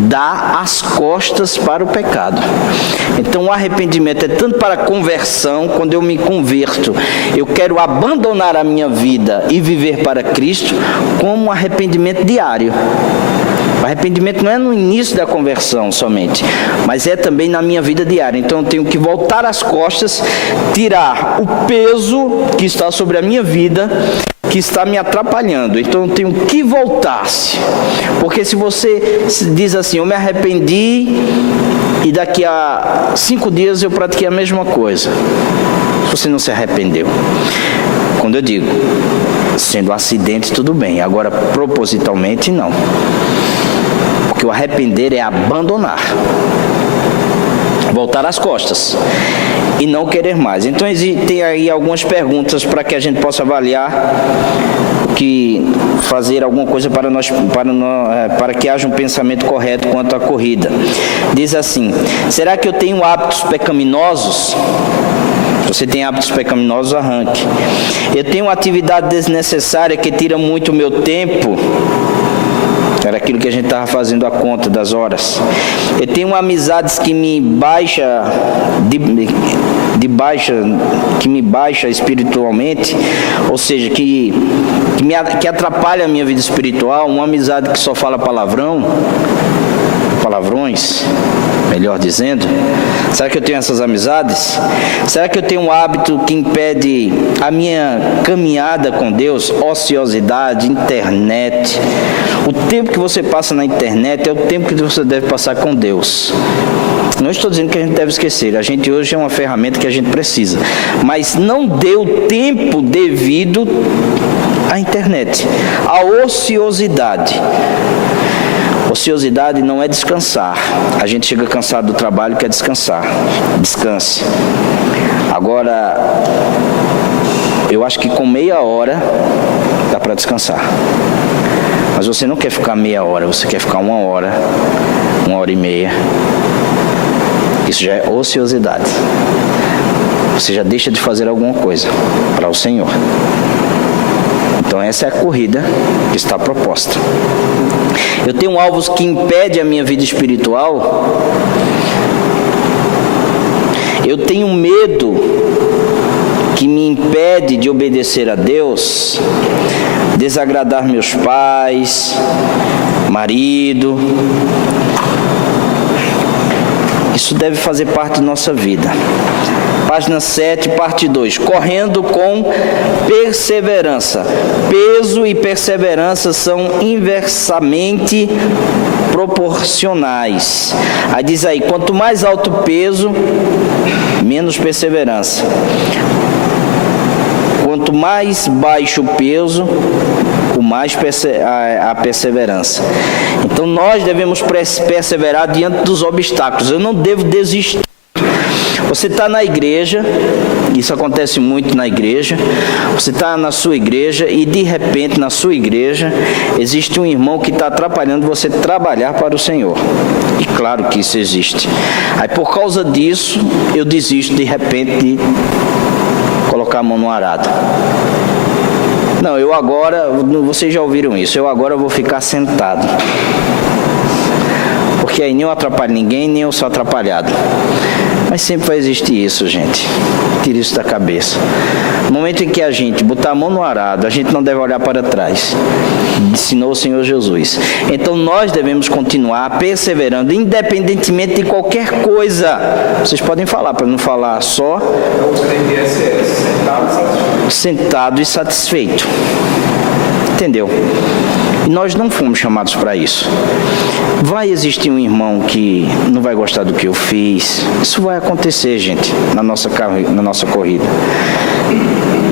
dá as costas para o pecado. Então o arrependimento é tanto para a conversão, quando eu me converto, eu quero abandonar a minha vida e viver para Cristo, como um arrependimento diário. O arrependimento não é no início da conversão somente, mas é também na minha vida diária. Então eu tenho que voltar as costas, tirar o peso que está sobre a minha vida, que está me atrapalhando. Então eu tenho que voltar-se. Porque se você diz assim, eu me arrependi e daqui a 5 dias eu pratiquei a mesma coisa, você não se arrependeu. Quando eu digo, sendo um acidente, tudo bem. Agora, propositalmente, não. Porque o arrepender é abandonar, voltar as costas e não querer mais. Então tem aí algumas perguntas para que a gente possa avaliar, que fazer alguma coisa para que haja um pensamento correto quanto à corrida. Diz assim: será que eu tenho hábitos pecaminosos? Se você tem hábitos pecaminosos, arranque. Eu tenho uma atividade desnecessária que tira muito o meu tempo. Era aquilo que a gente estava fazendo a conta das horas. Eu tenho amizades que me que me baixa espiritualmente, ou seja, que atrapalha a minha vida espiritual, uma amizade que só fala palavrões, melhor dizendo. Será que eu tenho essas amizades? Será que eu tenho um hábito que impede a minha caminhada com Deus? Ociosidade, internet. O tempo que você passa na internet é o tempo que você deve passar com Deus. Não estou dizendo que a gente deve esquecer, a gente hoje é uma ferramenta que a gente precisa, mas não dê o tempo devido à internet, à ociosidade. Ociosidade não é descansar. A gente chega cansado do trabalho e quer descansar. Descanse. Agora, eu acho que com meia hora dá para descansar. Mas você não quer ficar meia hora, você quer ficar 1 hora, 1h30. Isso já é ociosidade. Você já deixa de fazer alguma coisa para o Senhor. Então essa é a corrida que está proposta. Eu tenho alvos que impedem a minha vida espiritual. Eu tenho medo que me impede de obedecer a Deus, desagradar meus pais, marido. Isso deve fazer parte da nossa vida. Página 7, parte 2. Correndo com perseverança. Peso e perseverança são inversamente proporcionais. Aí diz aí, quanto mais alto o peso, menos perseverança. Quanto mais baixo o peso, com mais a perseverança. Então nós devemos perseverar diante dos obstáculos. Eu não devo desistir. Você está na igreja, isso acontece muito na igreja, você está na sua igreja e de repente na sua igreja existe um irmão que está atrapalhando você trabalhar para o Senhor. E claro que isso existe. Aí por causa disso eu desisto de repente de colocar a mão no arado. Não, eu agora, vocês já ouviram isso, eu agora vou ficar sentado. Porque aí nem eu atrapalho ninguém, nem eu sou atrapalhado. Mas sempre vai existir isso, gente. Tire isso da cabeça. No momento em que a gente botar a mão no arado, a gente não deve olhar para trás. Ensinou o Senhor Jesus. Então nós devemos continuar perseverando, independentemente de qualquer coisa. Vocês podem falar, para não falar só. Sentado e satisfeito. Entendeu? E nós não fomos chamados para isso. Vai existir um irmão que não vai gostar do que eu fiz. Isso vai acontecer, gente, na nossa corrida.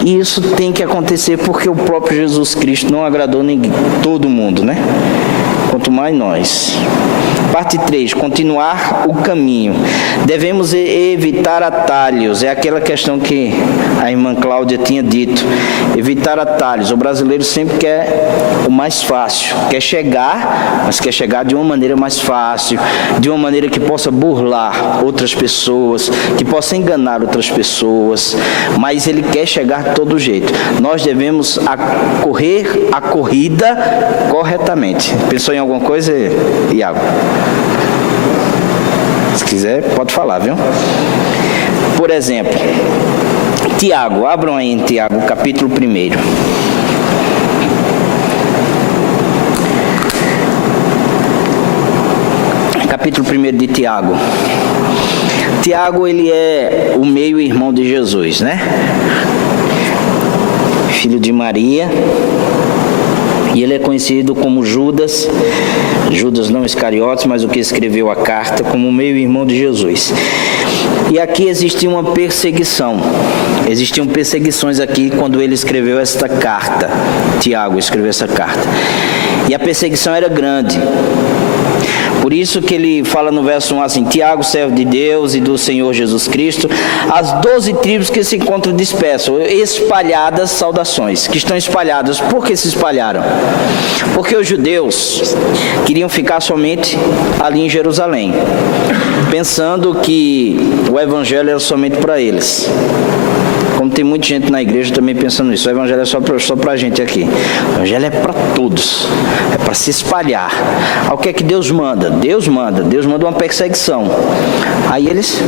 E isso tem que acontecer porque o próprio Jesus Cristo não agradou todo mundo, né? Quanto mais nós. Parte 3, continuar o caminho. Devemos evitar atalhos. É aquela questão que a irmã Cláudia tinha dito. Evitar atalhos. O brasileiro sempre quer o mais fácil. Quer chegar, mas quer chegar de uma maneira mais fácil. De uma maneira que possa burlar outras pessoas. Que possa enganar outras pessoas. Mas ele quer chegar de todo jeito. Nós devemos correr a corrida corretamente. Pensou em alguma coisa, Iago? Se quiser, pode falar, viu? Por exemplo, Tiago, abram aí em Tiago, capítulo 1. Capítulo 1 de Tiago. Tiago, ele é o meio-irmão de Jesus, né? Filho de Maria. E ele é conhecido como Judas não Iscariotes, mas o que escreveu a carta, como meio-irmão de Jesus. E aqui existia uma perseguição. Existiam perseguições aqui quando ele escreveu esta carta. Tiago escreveu essa carta. E a perseguição era grande. Por isso que ele fala no verso 1 assim: Tiago, servo de Deus e do Senhor Jesus Cristo, as 12 tribos que se encontram dispersas, espalhadas, saudações, que estão espalhadas. Por que se espalharam? Porque os judeus queriam ficar somente ali em Jerusalém, pensando que o evangelho era somente para eles. Como tem muita gente na igreja também pensando nisso, o evangelho é só para a gente aqui. O evangelho é para todos, é para se espalhar. O que é que Deus manda? Deus manda uma perseguição. Aí eles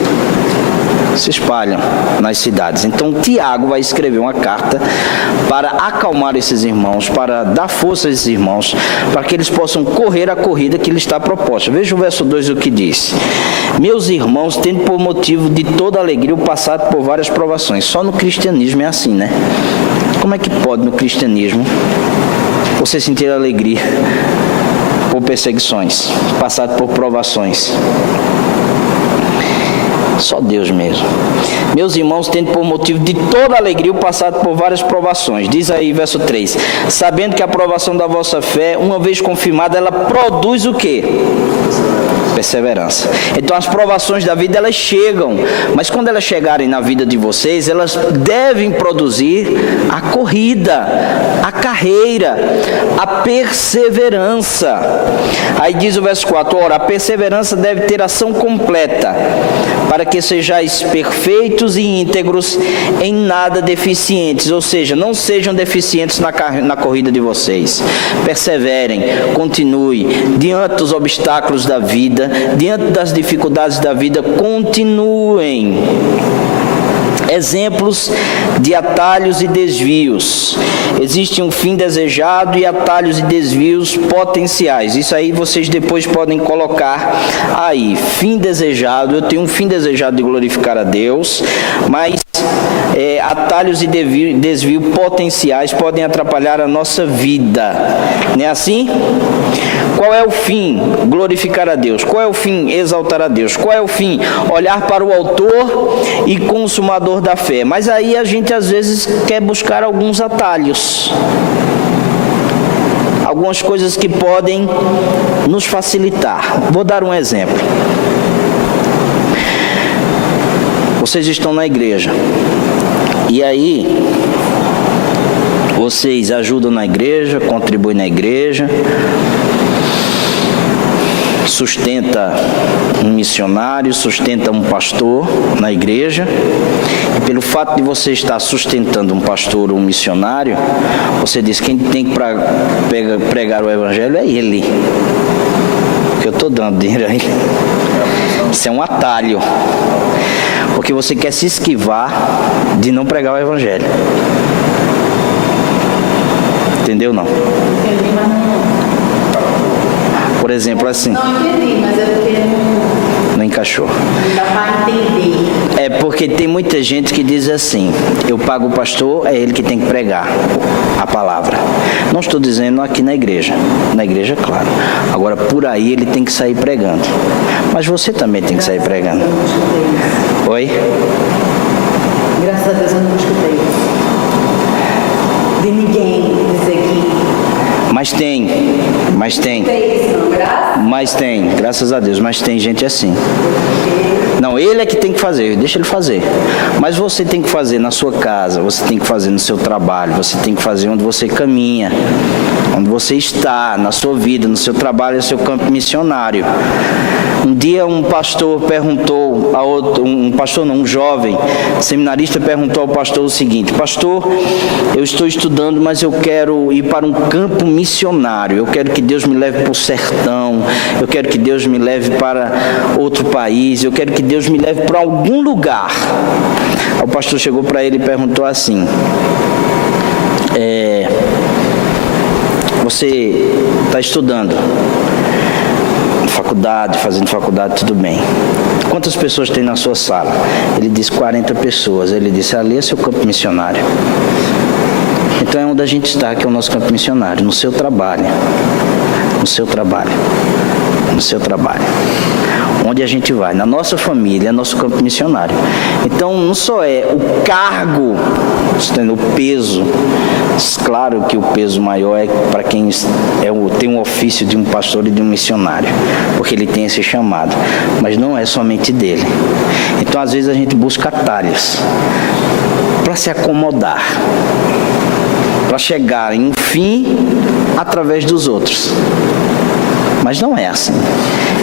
se espalham nas cidades. Então Tiago vai escrever uma carta para acalmar esses irmãos, para dar força a esses irmãos, para que eles possam correr a corrida que lhes está proposta. Veja o verso 2 o que diz: meus irmãos, tendo por motivo de toda alegria o passado por várias provações. Só no cristianismo é assim, né? Como é que pode no cristianismo você sentir alegria por perseguições, passado por provações? Só Deus mesmo. Meus irmãos, tendo por motivo de toda alegria o passado por várias provações. Diz aí, verso 3. Sabendo que a provação da vossa fé, uma vez confirmada, ela produz o quê? Perseverança. Então as provações da vida, elas chegam, mas quando elas chegarem na vida de vocês, elas devem produzir a corrida, a carreira, a perseverança. Aí diz o verso 4, ora, a perseverança deve ter ação completa, para que sejais perfeitos e íntegros, em nada deficientes, ou seja, não sejam deficientes na corrida de vocês. Perseverem, continue, diante dos obstáculos da vida, diante das dificuldades da vida, continuem. Exemplos de atalhos e desvios. Existe um fim desejado e atalhos e desvios potenciais. Isso aí vocês depois podem colocar aí. Fim desejado, eu tenho um fim desejado de glorificar a Deus, mas atalhos e desvio potenciais podem atrapalhar a nossa vida. Não é assim? Qual é o fim? Glorificar a Deus. Qual é o fim? Exaltar a Deus. Qual é o fim? Olhar para o autor e consumador da fé. Mas aí a gente às vezes quer buscar alguns atalhos, algumas coisas que podem nos facilitar. Vou dar um exemplo. Vocês estão na igreja e aí vocês ajudam na igreja, contribuem na igreja, sustenta um missionário, sustenta um pastor na igreja, e pelo fato de você estar sustentando um pastor ou um missionário, você diz: quem tem que pregar o evangelho é ele, porque eu estou dando dinheiro a ele. Isso é um atalho, porque você quer se esquivar de não pregar o evangelho. Entendeu, não? Entendi, mas não. Por exemplo, assim. Não entendi, mas é porque não encaixou. não dá para entender. É porque tem muita gente que diz assim: eu pago o pastor, é ele que tem que pregar a palavra. Não estou dizendo aqui na igreja, claro. Agora, por aí ele tem que sair pregando. Mas você também tem que sair pregando. Eu não escutei isso. Oi? Graças a Deus eu não escutei isso. De ninguém dizer que... Mas tem. Mas tem, graças a Deus, mas tem gente assim. Não, ele é que tem que fazer, deixa ele fazer. Mas você tem que fazer na sua casa, você tem que fazer no seu trabalho, você tem que fazer onde você caminha, onde você está, na sua vida, no seu trabalho, no seu campo missionário. Um dia um pastor perguntou a outro, um jovem seminarista perguntou ao pastor o seguinte: pastor, eu estou estudando, mas eu quero ir para um campo missionário, eu quero que Deus me leve para o sertão, eu quero que Deus me leve para outro país, eu quero que Deus me leve para algum lugar. Aí o pastor chegou para ele e perguntou assim: você está estudando faculdade, fazendo faculdade, tudo bem. Quantas pessoas tem na sua sala? Ele disse 40 pessoas. Ele disse: ali é seu campo missionário. Então é onde a gente está, que é o nosso campo missionário, no seu trabalho. No seu trabalho. No seu trabalho. Onde a gente vai, na nossa família, é nosso campo missionário. Então não só é o cargo, o peso, claro que o peso maior é para quem tem um ofício de um pastor e de um missionário, porque ele tem esse chamado, mas não é somente dele. Então às vezes a gente busca atalhos para se acomodar, para chegar em um fim através dos outros. Mas não é assim.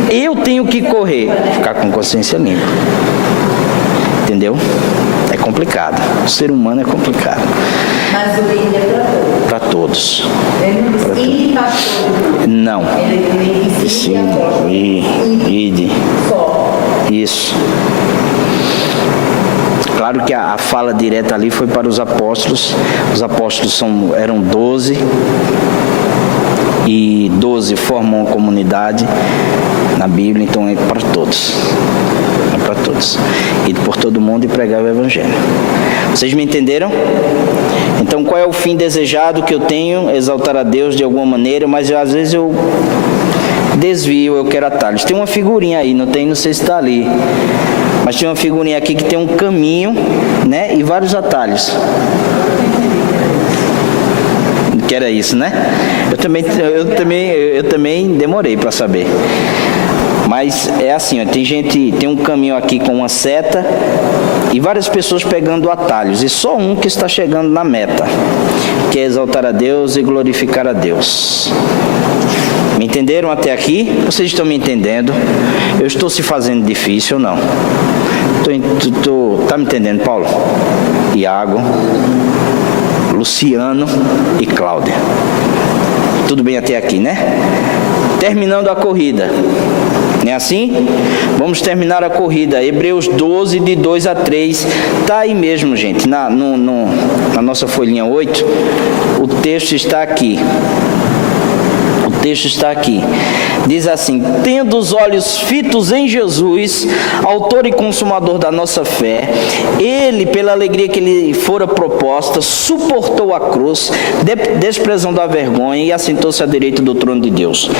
Eu tenho que correr, ficar com consciência limpa. Entendeu? É complicado. O ser humano é complicado. Mas o reino é para todos. Para todos. Ele não diz, e pastor, não. Ele diz, Sim, ide. só. Isso. Claro que a fala direta ali foi para os apóstolos. Os apóstolos eram 12. E 12 formam uma comunidade na Bíblia, então é para todos. É para todos. Ir por todo mundo e pregar o Evangelho. Vocês me entenderam? Então qual é o fim desejado que eu tenho? Exaltar a Deus de alguma maneira, mas às vezes eu desvio, eu quero atalhos. Tem uma figurinha aí, não sei se está ali. Mas tem uma figurinha aqui que tem um caminho, né? E vários atalhos. Que era isso, né? Eu também demorei para saber. Mas é assim, ó, tem um caminho aqui com uma seta e várias pessoas pegando atalhos, e só um que está chegando na meta, que é exaltar a Deus e glorificar a Deus. Me entenderam até aqui? Vocês estão me entendendo? Eu estou se fazendo difícil ou não? Tá me entendendo, Paulo? Iago, Luciano e Cláudia. Tudo bem até aqui, né? Terminando a corrida. Não é assim? Vamos terminar a corrida. Hebreus 12, de 2 a 3. Está aí mesmo, gente. Na nossa folhinha 8, o texto está aqui. O texto está aqui. Diz assim: tendo os olhos fitos em Jesus, autor e consumador da nossa fé, ele, pela alegria que lhe fora proposta, suportou a cruz, desprezando a vergonha, e assentou-se à direita do trono de Deus.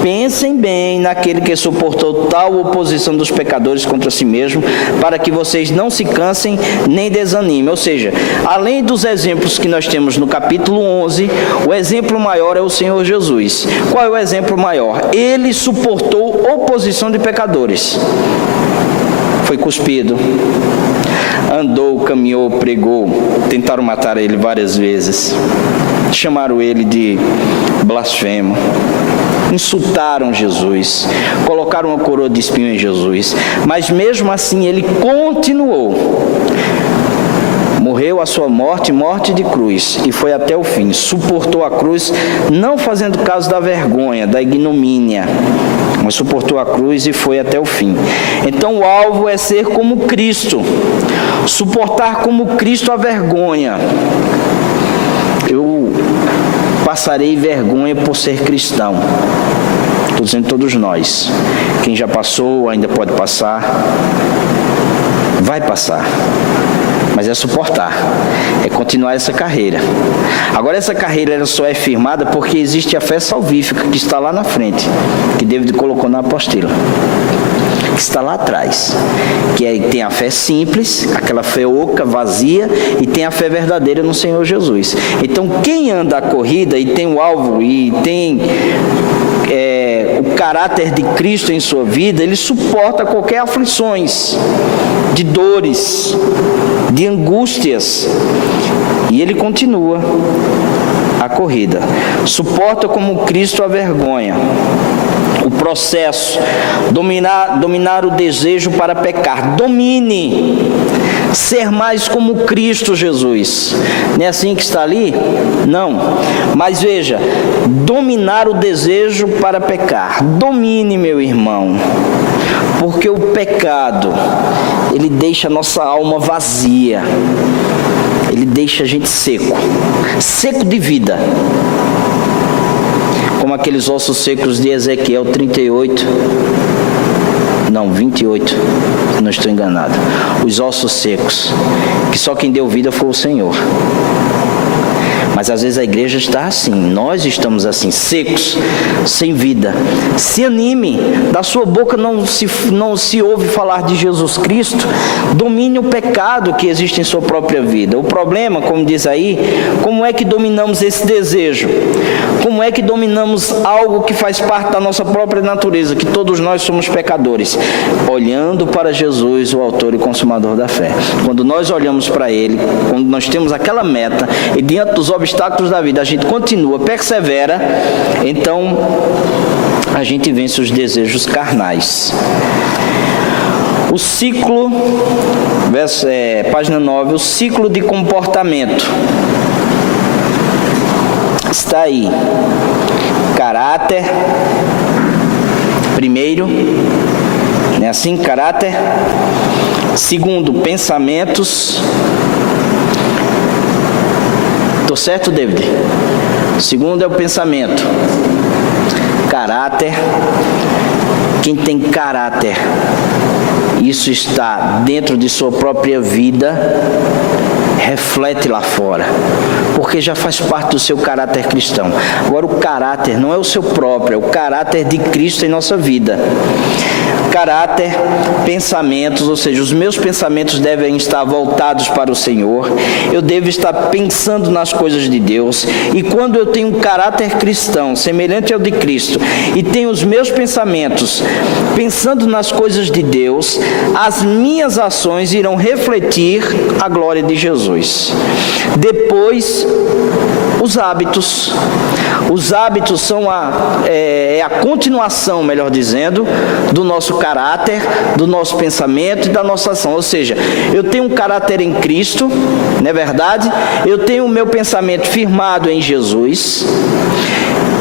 Pensem bem naquele que suportou tal oposição dos pecadores contra si mesmo, para que vocês não se cansem nem desanimem. Ou seja, além dos exemplos que nós temos no capítulo 11, o exemplo maior é o Senhor Jesus. Qual é o exemplo maior? Ele suportou oposição de pecadores. Foi cuspido, andou, caminhou, pregou, tentaram matar ele várias vezes, chamaram ele de blasfemo, insultaram Jesus, colocaram uma coroa de espinho em Jesus, mas mesmo assim ele continuou. Morreu a sua morte de cruz, e foi até o fim. Suportou a cruz, não fazendo caso da vergonha, da ignomínia, mas suportou a cruz e foi até o fim. Então o alvo é ser como Cristo, suportar como Cristo a vergonha. Eu passarei vergonha por ser cristão. Estou dizendo todos nós. Quem já passou ainda pode passar. Vai passar. Mas é suportar, é continuar essa carreira. Agora essa carreira ela só é firmada porque existe a fé salvífica que está lá na frente, que David colocou na apostila, que está lá atrás, tem a fé simples, aquela fé oca, vazia, e tem a fé verdadeira no Senhor Jesus. Então quem anda a corrida e tem o alvo e tem o caráter de Cristo em sua vida, ele suporta qualquer aflições, de dores, de angústias, e ele continua a corrida. Suporta como Cristo a vergonha, o processo, dominar o desejo para pecar. Domine, ser mais como Cristo Jesus. Não é assim que está ali? Não. Mas veja, dominar o desejo para pecar. Domine, meu irmão. Porque o pecado, ele deixa a nossa alma vazia. Ele deixa a gente seco. Seco de vida. Como aqueles ossos secos de Ezequiel 28. Não, 28. Não estou enganado. Os ossos secos. Que só quem deu vida foi o Senhor. Mas às vezes a igreja está assim, nós estamos assim, secos, sem vida. Se anime, da sua boca não se ouve falar de Jesus Cristo. Domine o pecado que existe em sua própria vida. O problema, como diz aí, como é que dominamos esse desejo? Como é que dominamos algo que faz parte da nossa própria natureza, que todos nós somos pecadores? Olhando para Jesus, o autor e consumador da fé. Quando nós olhamos para Ele, quando nós temos aquela meta, e diante dos obstáculos da vida a gente continua, persevera, então a gente vence os desejos carnais. O ciclo, página 9, o ciclo de comportamento. Está aí. Caráter, primeiro, né? Assim, caráter, Segundo, pensamentos. Tô certo, David? Segundo é o pensamento. Caráter. Quem tem caráter, isso está dentro de sua própria vida, reflete lá fora, porque já faz parte do seu caráter cristão. Agora, o caráter não é o seu próprio, é o caráter de Cristo em nossa vida. Caráter, pensamentos, ou seja, os meus pensamentos devem estar voltados para o Senhor, eu devo estar pensando nas coisas de Deus, e quando eu tenho um caráter cristão, semelhante ao de Cristo, e tenho os meus pensamentos pensando nas coisas de Deus, as minhas ações irão refletir a glória de Jesus. Depois, os hábitos. Os hábitos são a continuação, melhor dizendo, do nosso caráter, do nosso pensamento e da nossa ação. Ou seja, eu tenho um caráter em Cristo, não é verdade? Eu tenho o meu pensamento firmado em Jesus.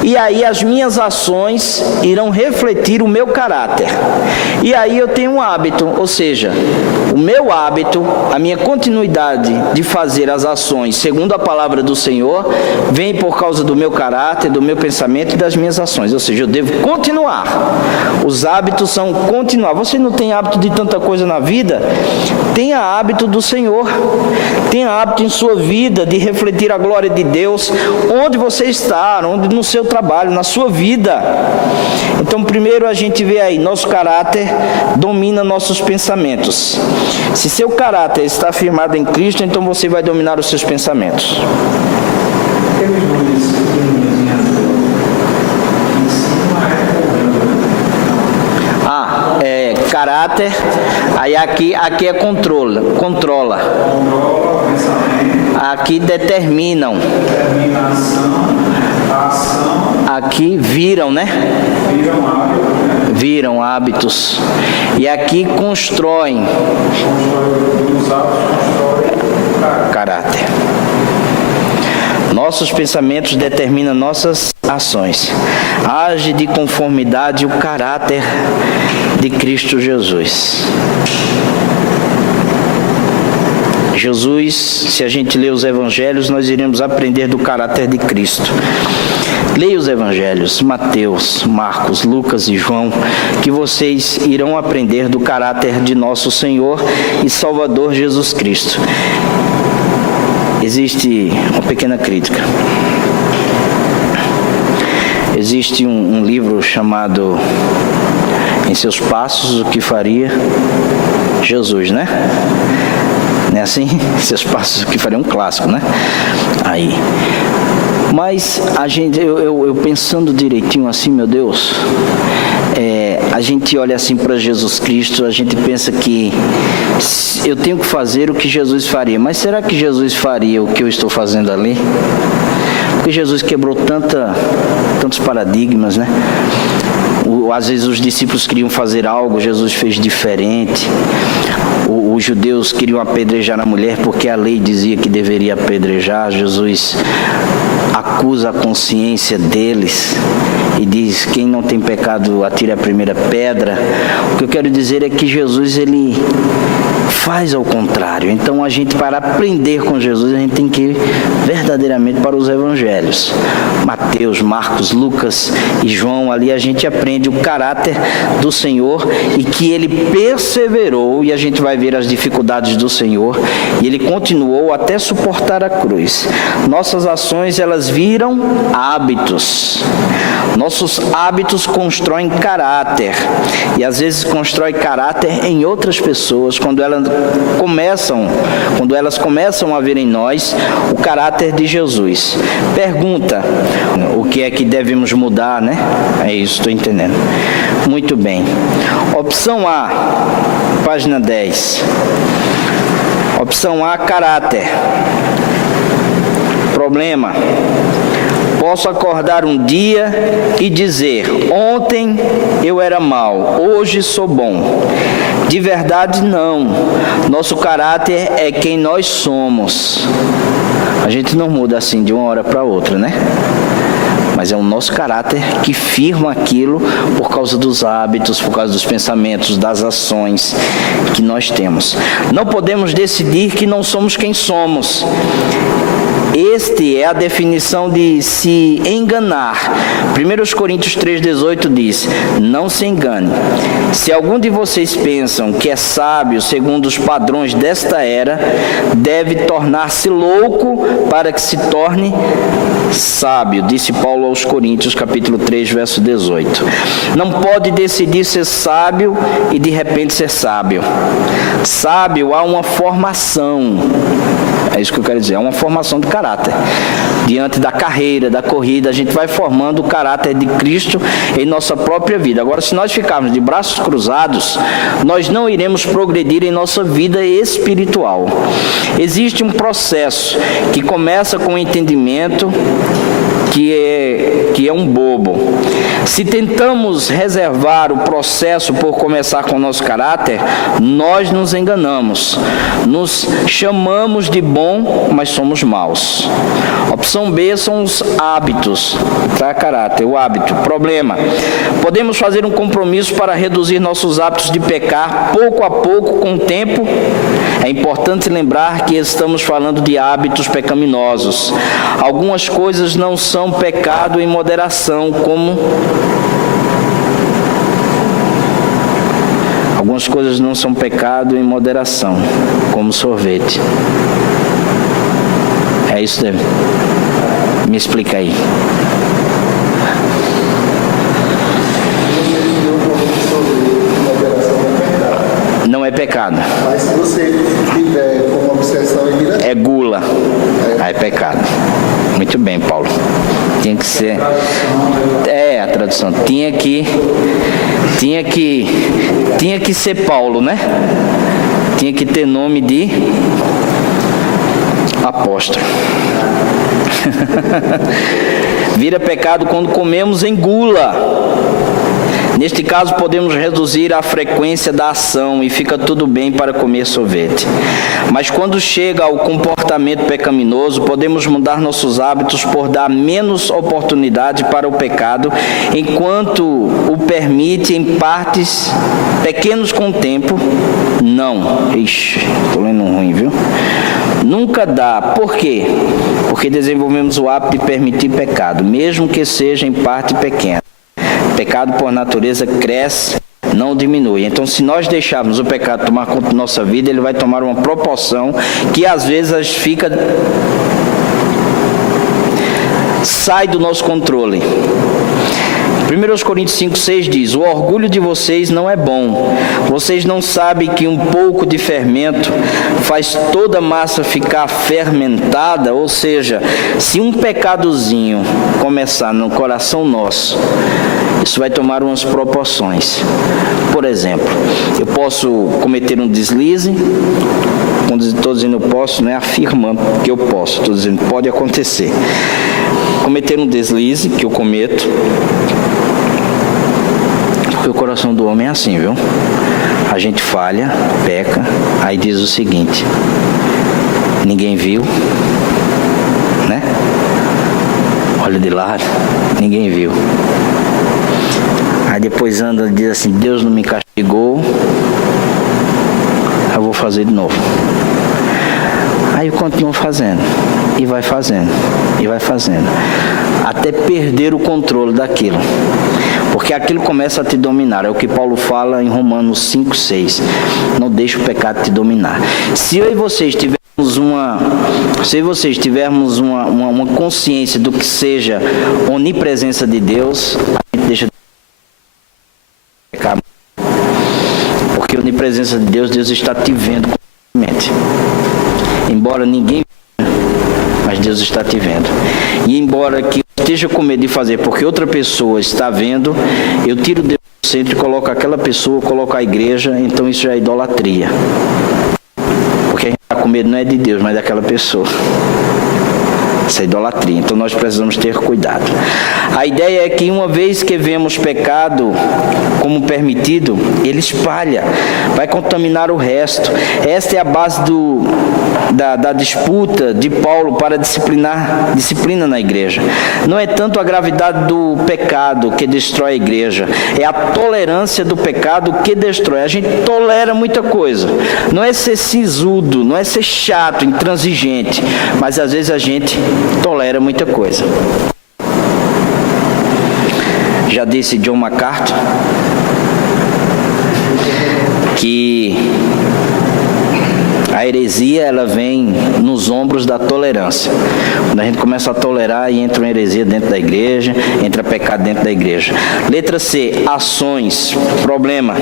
E aí as minhas ações irão refletir o meu caráter. E aí eu tenho um hábito, ou seja, o meu hábito, a minha continuidade de fazer as ações segundo a palavra do Senhor, vem por causa do meu caráter, do meu pensamento e das minhas ações. Ou seja, eu devo continuar. Os hábitos são continuar. Você não tem hábito de tanta coisa na vida? Tenha hábito do Senhor. Tenha hábito em sua vida de refletir a glória de Deus onde você está, onde no seu trabalho, na sua vida. Então, primeiro a gente vê aí, nosso caráter domina nossos pensamentos. Se seu caráter está firmado em Cristo, então você vai dominar os seus pensamentos. Aqueles dois pequenininhos em azul, em cima é caráter, aí aqui é controla. controla o pensamento, Aqui determinam. determinação, a ação, Aqui viram, né? viram hábito, né? Viram hábitos. E aqui constroem Os hábitos constroem caráter. Nossos pensamentos determinam nossas ações. Age de conformidade o caráter de Cristo Jesus. Jesus, se a gente ler os evangelhos, nós iremos aprender do caráter de Cristo. Leia os evangelhos, Mateus, Marcos, Lucas e João, que vocês irão aprender do caráter de nosso Senhor e Salvador Jesus Cristo. Existe uma pequena crítica. Existe um livro chamado Em Seus Passos, o que faria Jesus, né? Não é assim? Seus Passos, o que faria um clássico, né? Aí. Mas a gente, eu pensando direitinho assim, meu Deus, a gente olha assim para Jesus Cristo, a gente pensa que eu tenho que fazer o que Jesus faria. Mas será que Jesus faria o que eu estou fazendo ali? Porque Jesus quebrou tantos paradigmas, né? Às vezes os discípulos queriam fazer algo, Jesus fez diferente. Os judeus queriam apedrejar a mulher porque a lei dizia que deveria apedrejar. Jesus acusa a consciência deles e diz: quem não tem pecado atire a primeira pedra. O que eu quero dizer é que Jesus, ele faz ao contrário. Então, a gente, para aprender com Jesus, a gente tem que ir verdadeiramente para os evangelhos. Mateus, Marcos, Lucas e João, ali a gente aprende o caráter do Senhor e que ele perseverou, e a gente vai ver as dificuldades do Senhor, e ele continuou até suportar a cruz. Nossas ações, elas viram hábitos. Nossos hábitos constroem caráter, e às vezes constrói caráter em outras pessoas, quando elas começam a ver em nós o caráter de Jesus. Pergunta: o que é que devemos mudar, né? É isso, estou entendendo. Muito bem. Opção A, página 10. Opção A, caráter. Problema: posso acordar um dia e dizer: ontem eu era mau, hoje sou bom. De verdade, não. Nosso caráter é quem nós somos. A gente não muda assim de uma hora para outra, né? mas é o nosso caráter que firma aquilo por causa dos hábitos, por causa dos pensamentos, das ações que nós temos. Não podemos decidir que não somos quem somos. Este é a definição de se enganar. 1 Coríntios 3,18 diz: não se engane. Se algum de vocês pensam que é sábio segundo os padrões desta era, deve tornar-se louco para que se torne sábio, disse Paulo aos Coríntios, capítulo 3, verso 18. Não pode decidir ser sábio e de repente ser sábio. Sábio há uma formação. É isso que eu quero dizer, é uma formação de caráter. Diante da carreira, da corrida, a gente vai formando o caráter de Cristo em nossa própria vida. Agora, se nós ficarmos de braços cruzados, nós não iremos progredir em nossa vida espiritual. Existe um processo que começa com o entendimento que é um bobo. Se tentamos reservar o processo por começar com o nosso caráter, nós nos enganamos. Nos chamamos de bom, mas somos maus. Opção B são os hábitos. Tá, caráter, o hábito. Problema. Podemos fazer um compromisso para reduzir nossos hábitos de pecar pouco a pouco, com o tempo. É importante lembrar que estamos falando de hábitos pecaminosos. Algumas coisas não são pecado em moderação, como... Algumas coisas não são pecado em moderação, como sorvete. É isso, David? Me explica aí. Não é pecado. Mas se você tiver como obsessão e vira... É gula. Aí é pecado. Muito bem, Paulo. Tinha que ser... É, a tradução. Tinha que ser Paulo, né? Tinha que ter nome de apóstolo. Vira pecado quando comemos em gula. Neste caso, podemos reduzir a frequência da ação e fica tudo bem para comer sorvete. Mas quando chega ao comportamento pecaminoso, podemos mudar nossos hábitos por dar menos oportunidade para o pecado, enquanto o permite em partes pequenos com o tempo. Não. Ixi, estou lendo ruim, viu? Nunca dá. Por quê? Porque desenvolvemos o hábito de permitir pecado, mesmo que seja em parte pequena. Pecado, por natureza, cresce, não diminui. Então, se nós deixarmos o pecado tomar conta da nossa vida, ele vai tomar uma proporção que às vezes sai do nosso controle. 1 Coríntios 5,6 diz: o orgulho de vocês não é bom. Vocês não sabem que um pouco de fermento faz toda a massa ficar fermentada? Ou seja, se um pecadozinho começar no coração nosso, isso vai tomar umas proporções. Por exemplo, eu posso cometer um deslize. Quando estou dizendo eu posso, não é afirmando que eu posso, estou dizendo pode acontecer. Cometer um deslize, que eu cometo, porque o coração do homem é assim, viu? A gente falha, peca, aí diz o seguinte: ninguém viu, né? Olha de lado, ninguém viu. Aí depois anda e diz assim: Deus não me castigou, eu vou fazer de novo. Aí eu continuo fazendo, e vai fazendo, e vai fazendo, até perder o controle daquilo. Porque aquilo começa a te dominar. É o que Paulo fala em Romanos 5,6. Não deixe o pecado te dominar. Se eu e vocês tivermos uma consciência do que seja onipresença de Deus, a gente deixa de pecar. Porque a onipresença de Deus, Deus está te vendo constantemente. Embora ninguém veja, mas Deus está te vendo. E embora que esteja com medo de fazer porque outra pessoa está vendo, eu tiro Deus do centro e coloco aquela pessoa, coloco a igreja, então isso já é idolatria. Porque a gente está com medo não é de Deus, mas daquela pessoa. Isso é idolatria, então nós precisamos ter cuidado. A ideia é que uma vez que vemos pecado como permitido, ele espalha, vai contaminar o resto. Esta é a base do da disputa de Paulo para disciplina na igreja. Não é tanto a gravidade do pecado que destrói a igreja, é a tolerância do pecado que destrói. A gente tolera muita coisa. Não é ser sisudo, não é ser chato, intransigente, mas às vezes a gente tolera muita coisa. Já disse John MacArthur que a heresia, ela vem nos ombros da tolerância. Quando a gente começa a tolerar e entra uma heresia dentro da igreja, entra pecado dentro da igreja. Letra C, ações, problema,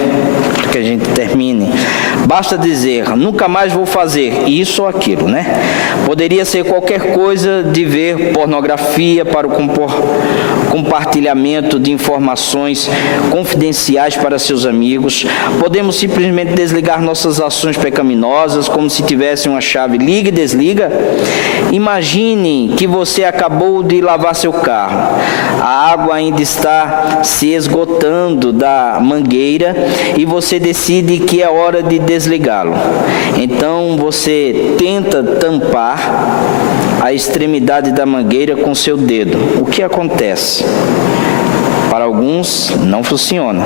que a gente termine. Basta dizer, nunca mais vou fazer isso ou aquilo, né? Poderia ser qualquer coisa de ver pornografia para o compartilhamento de informações confidenciais para seus amigos. Podemos simplesmente desligar nossas ações pecaminosas, como se tivesse uma chave liga e desliga. Imagine que você acabou de lavar seu carro. A água ainda está se esgotando da mangueira e você decide que é hora de desligá-lo. Então você tenta tampar a extremidade da mangueira com seu dedo. O que acontece? Para alguns não funciona.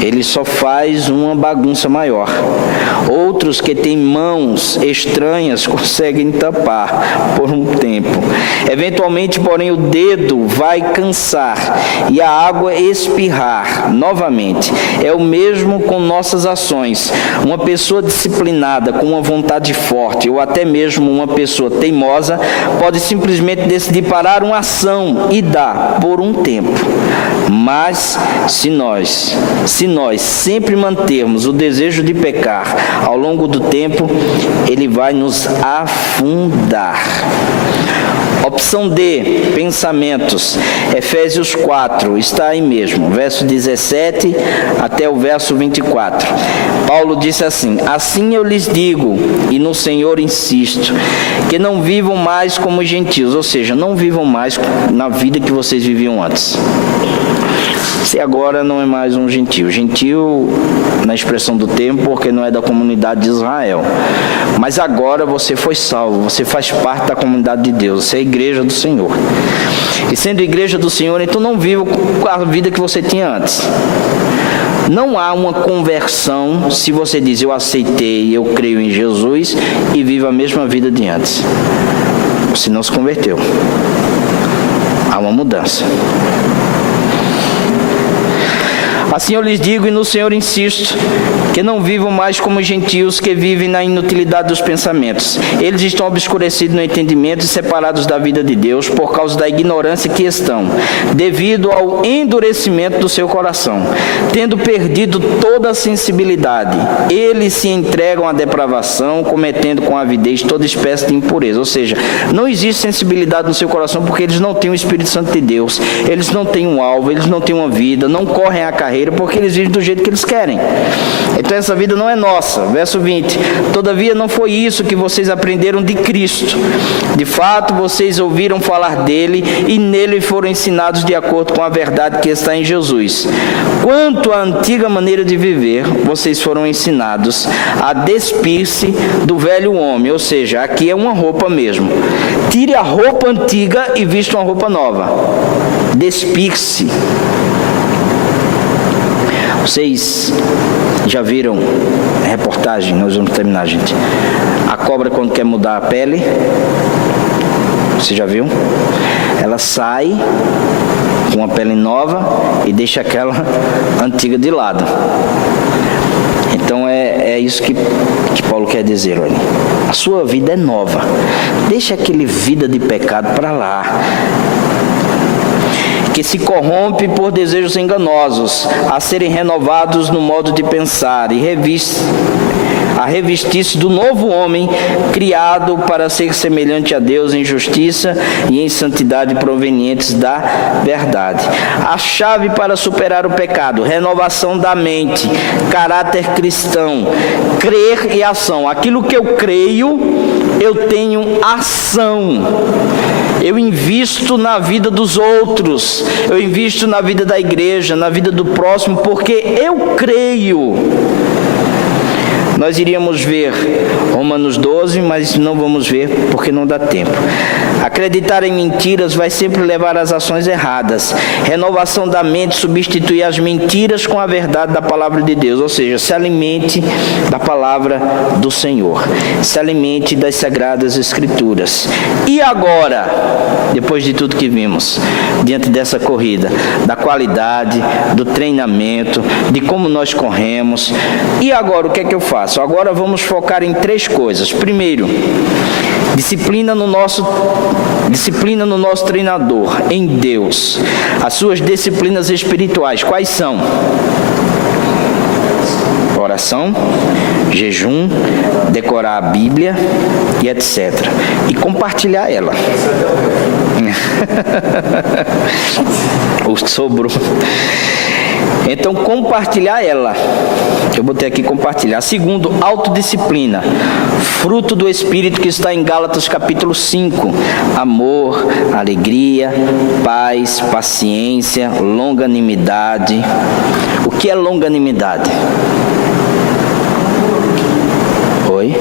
Ele só faz uma bagunça maior. Outros que têm mãos estranhas conseguem tampar por um tempo. Eventualmente, porém, o dedo vai cansar e a água espirrar novamente. É o mesmo com nossas ações. Uma pessoa disciplinada, com uma vontade forte, ou até mesmo uma pessoa teimosa, pode simplesmente decidir parar uma ação e dar por um tempo. Mas se nós sempre mantermos o desejo de pecar ao longo do tempo, ele vai nos afundar. Opção D, pensamentos. Efésios 4, está aí mesmo, verso 17 até o verso 24. Paulo disse assim: assim eu lhes digo, e no Senhor insisto, que não vivam mais como gentios, ou seja, não vivam mais na vida que vocês viviam antes. Você agora não é mais um gentio. Gentio, na expressão do termo, porque não é da comunidade de Israel. Mas agora você foi salvo, você faz parte da comunidade de Deus, você é a igreja do Senhor. E sendo igreja do Senhor, então não viva a vida que você tinha antes. Não há uma conversão se você diz, eu aceitei, eu creio em Jesus, e viva a mesma vida de antes. Você não se converteu. Há uma mudança. Assim eu lhes digo, e no Senhor insisto, que não vivam mais como gentios que vivem na inutilidade dos pensamentos. Eles estão obscurecidos no entendimento e separados da vida de Deus por causa da ignorância que estão, devido ao endurecimento do seu coração. Tendo perdido toda a sensibilidade, eles se entregam à depravação, cometendo com avidez toda espécie de impureza. Ou seja, não existe sensibilidade no seu coração porque eles não têm o Espírito Santo de Deus, eles não têm um alvo, eles não têm uma vida, não correm a carreira, porque eles vivem do jeito que eles querem. Então essa vida não é nossa. Verso 20. Todavia não foi isso que vocês aprenderam de Cristo. De fato, vocês ouviram falar dele e nele foram ensinados de acordo com a verdade que está em Jesus. Quanto à antiga maneira de viver, vocês foram ensinados a despir-se do velho homem. Ou seja, aqui é uma roupa mesmo. Tire a roupa antiga e vista uma roupa nova. Despir-se. Vocês já viram a reportagem? Nós vamos terminar, gente. A cobra, quando quer mudar a pele, você já viu? Ela sai com uma pele nova e deixa aquela antiga de lado. Então é isso que Paulo quer dizer, olha. A sua vida é nova. Deixa aquele vida de pecado para lá, que se corrompe por desejos enganosos, a serem renovados no modo de pensar e a revestir-se do novo homem, criado para ser semelhante a Deus em justiça e em santidade provenientes da verdade. A chave para superar o pecado: renovação da mente, caráter cristão, crer e ação. Aquilo que eu creio, eu tenho ação. Eu invisto na vida dos outros, eu invisto na vida da igreja, na vida do próximo, porque eu creio. Nós iríamos ver Romanos 12, mas não vamos ver porque não dá tempo. Acreditar em mentiras vai sempre levar às ações erradas. Renovação da mente substitui as mentiras com a verdade da palavra de Deus, ou seja, se alimente da palavra do Senhor, se alimente das Sagradas Escrituras. E agora, depois de tudo que vimos, diante dessa corrida, da qualidade, do treinamento, de como nós corremos, e agora o que é que eu faço? Agora vamos focar em 3 coisas. Primeiro, disciplina no nosso treinador, em Deus. As suas disciplinas espirituais, quais são? Oração, jejum, decorar a Bíblia e etc. E compartilhar ela. O sobrou. Então, compartilhar ela. Eu botei aqui compartilhar. Segundo, autodisciplina. Fruto do Espírito que está em Gálatas capítulo 5. Amor, alegria, paz, paciência, longanimidade. O que é longanimidade? Oi?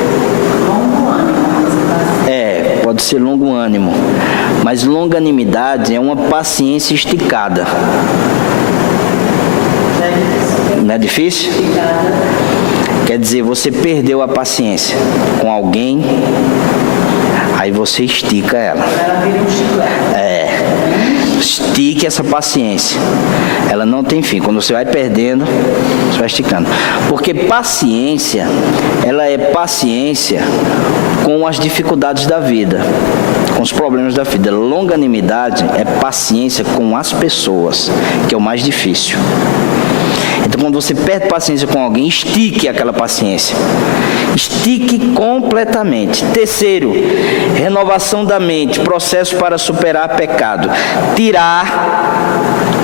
Pode ser longo ânimo. Mas longanimidade é uma paciência esticada. Não é difícil? Quer dizer, você perdeu a paciência com alguém, aí você estica ela. Estique essa paciência. Ela não tem fim. Quando você vai perdendo, você vai esticando. Porque paciência, ela é paciência com as dificuldades da vida, com os problemas da vida. Longanimidade é paciência com as pessoas, que é o mais difícil. Então, quando você perde paciência com alguém, estique aquela paciência. Estique completamente. Terceiro, renovação da mente, processo para superar pecado. Tirar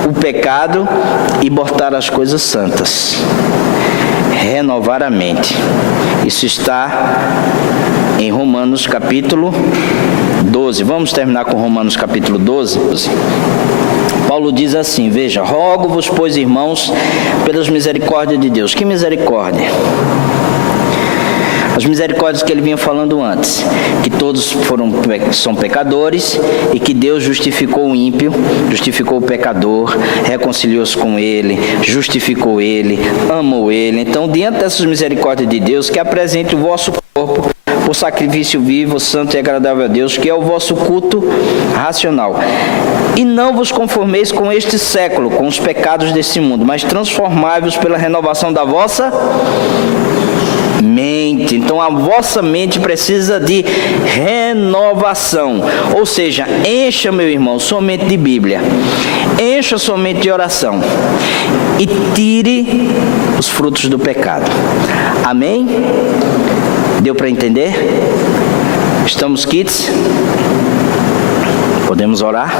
o pecado e botar as coisas santas. Renovar a mente. Isso está em Romanos capítulo 12. Vamos terminar com Romanos capítulo 12. Paulo diz assim, veja, rogo-vos, pois, irmãos, pelas misericórdias de Deus. Que misericórdia? As misericórdias que ele vinha falando antes, que todos são pecadores e que Deus justificou o ímpio, justificou o pecador, reconciliou-se com ele, justificou ele, amou ele. Então, diante dessas misericórdias de Deus, que apresente o vosso corpo por sacrifício vivo, santo e agradável a Deus, que é o vosso culto racional. E não vos conformeis com este século, com os pecados desse mundo, mas transformai-vos pela renovação da vossa mente. Então a vossa mente precisa de renovação. Ou seja, encha, meu irmão, sua mente de Bíblia, encha sua mente de oração e tire os frutos do pecado. Amém? Deu para entender? Estamos quites? Podemos orar?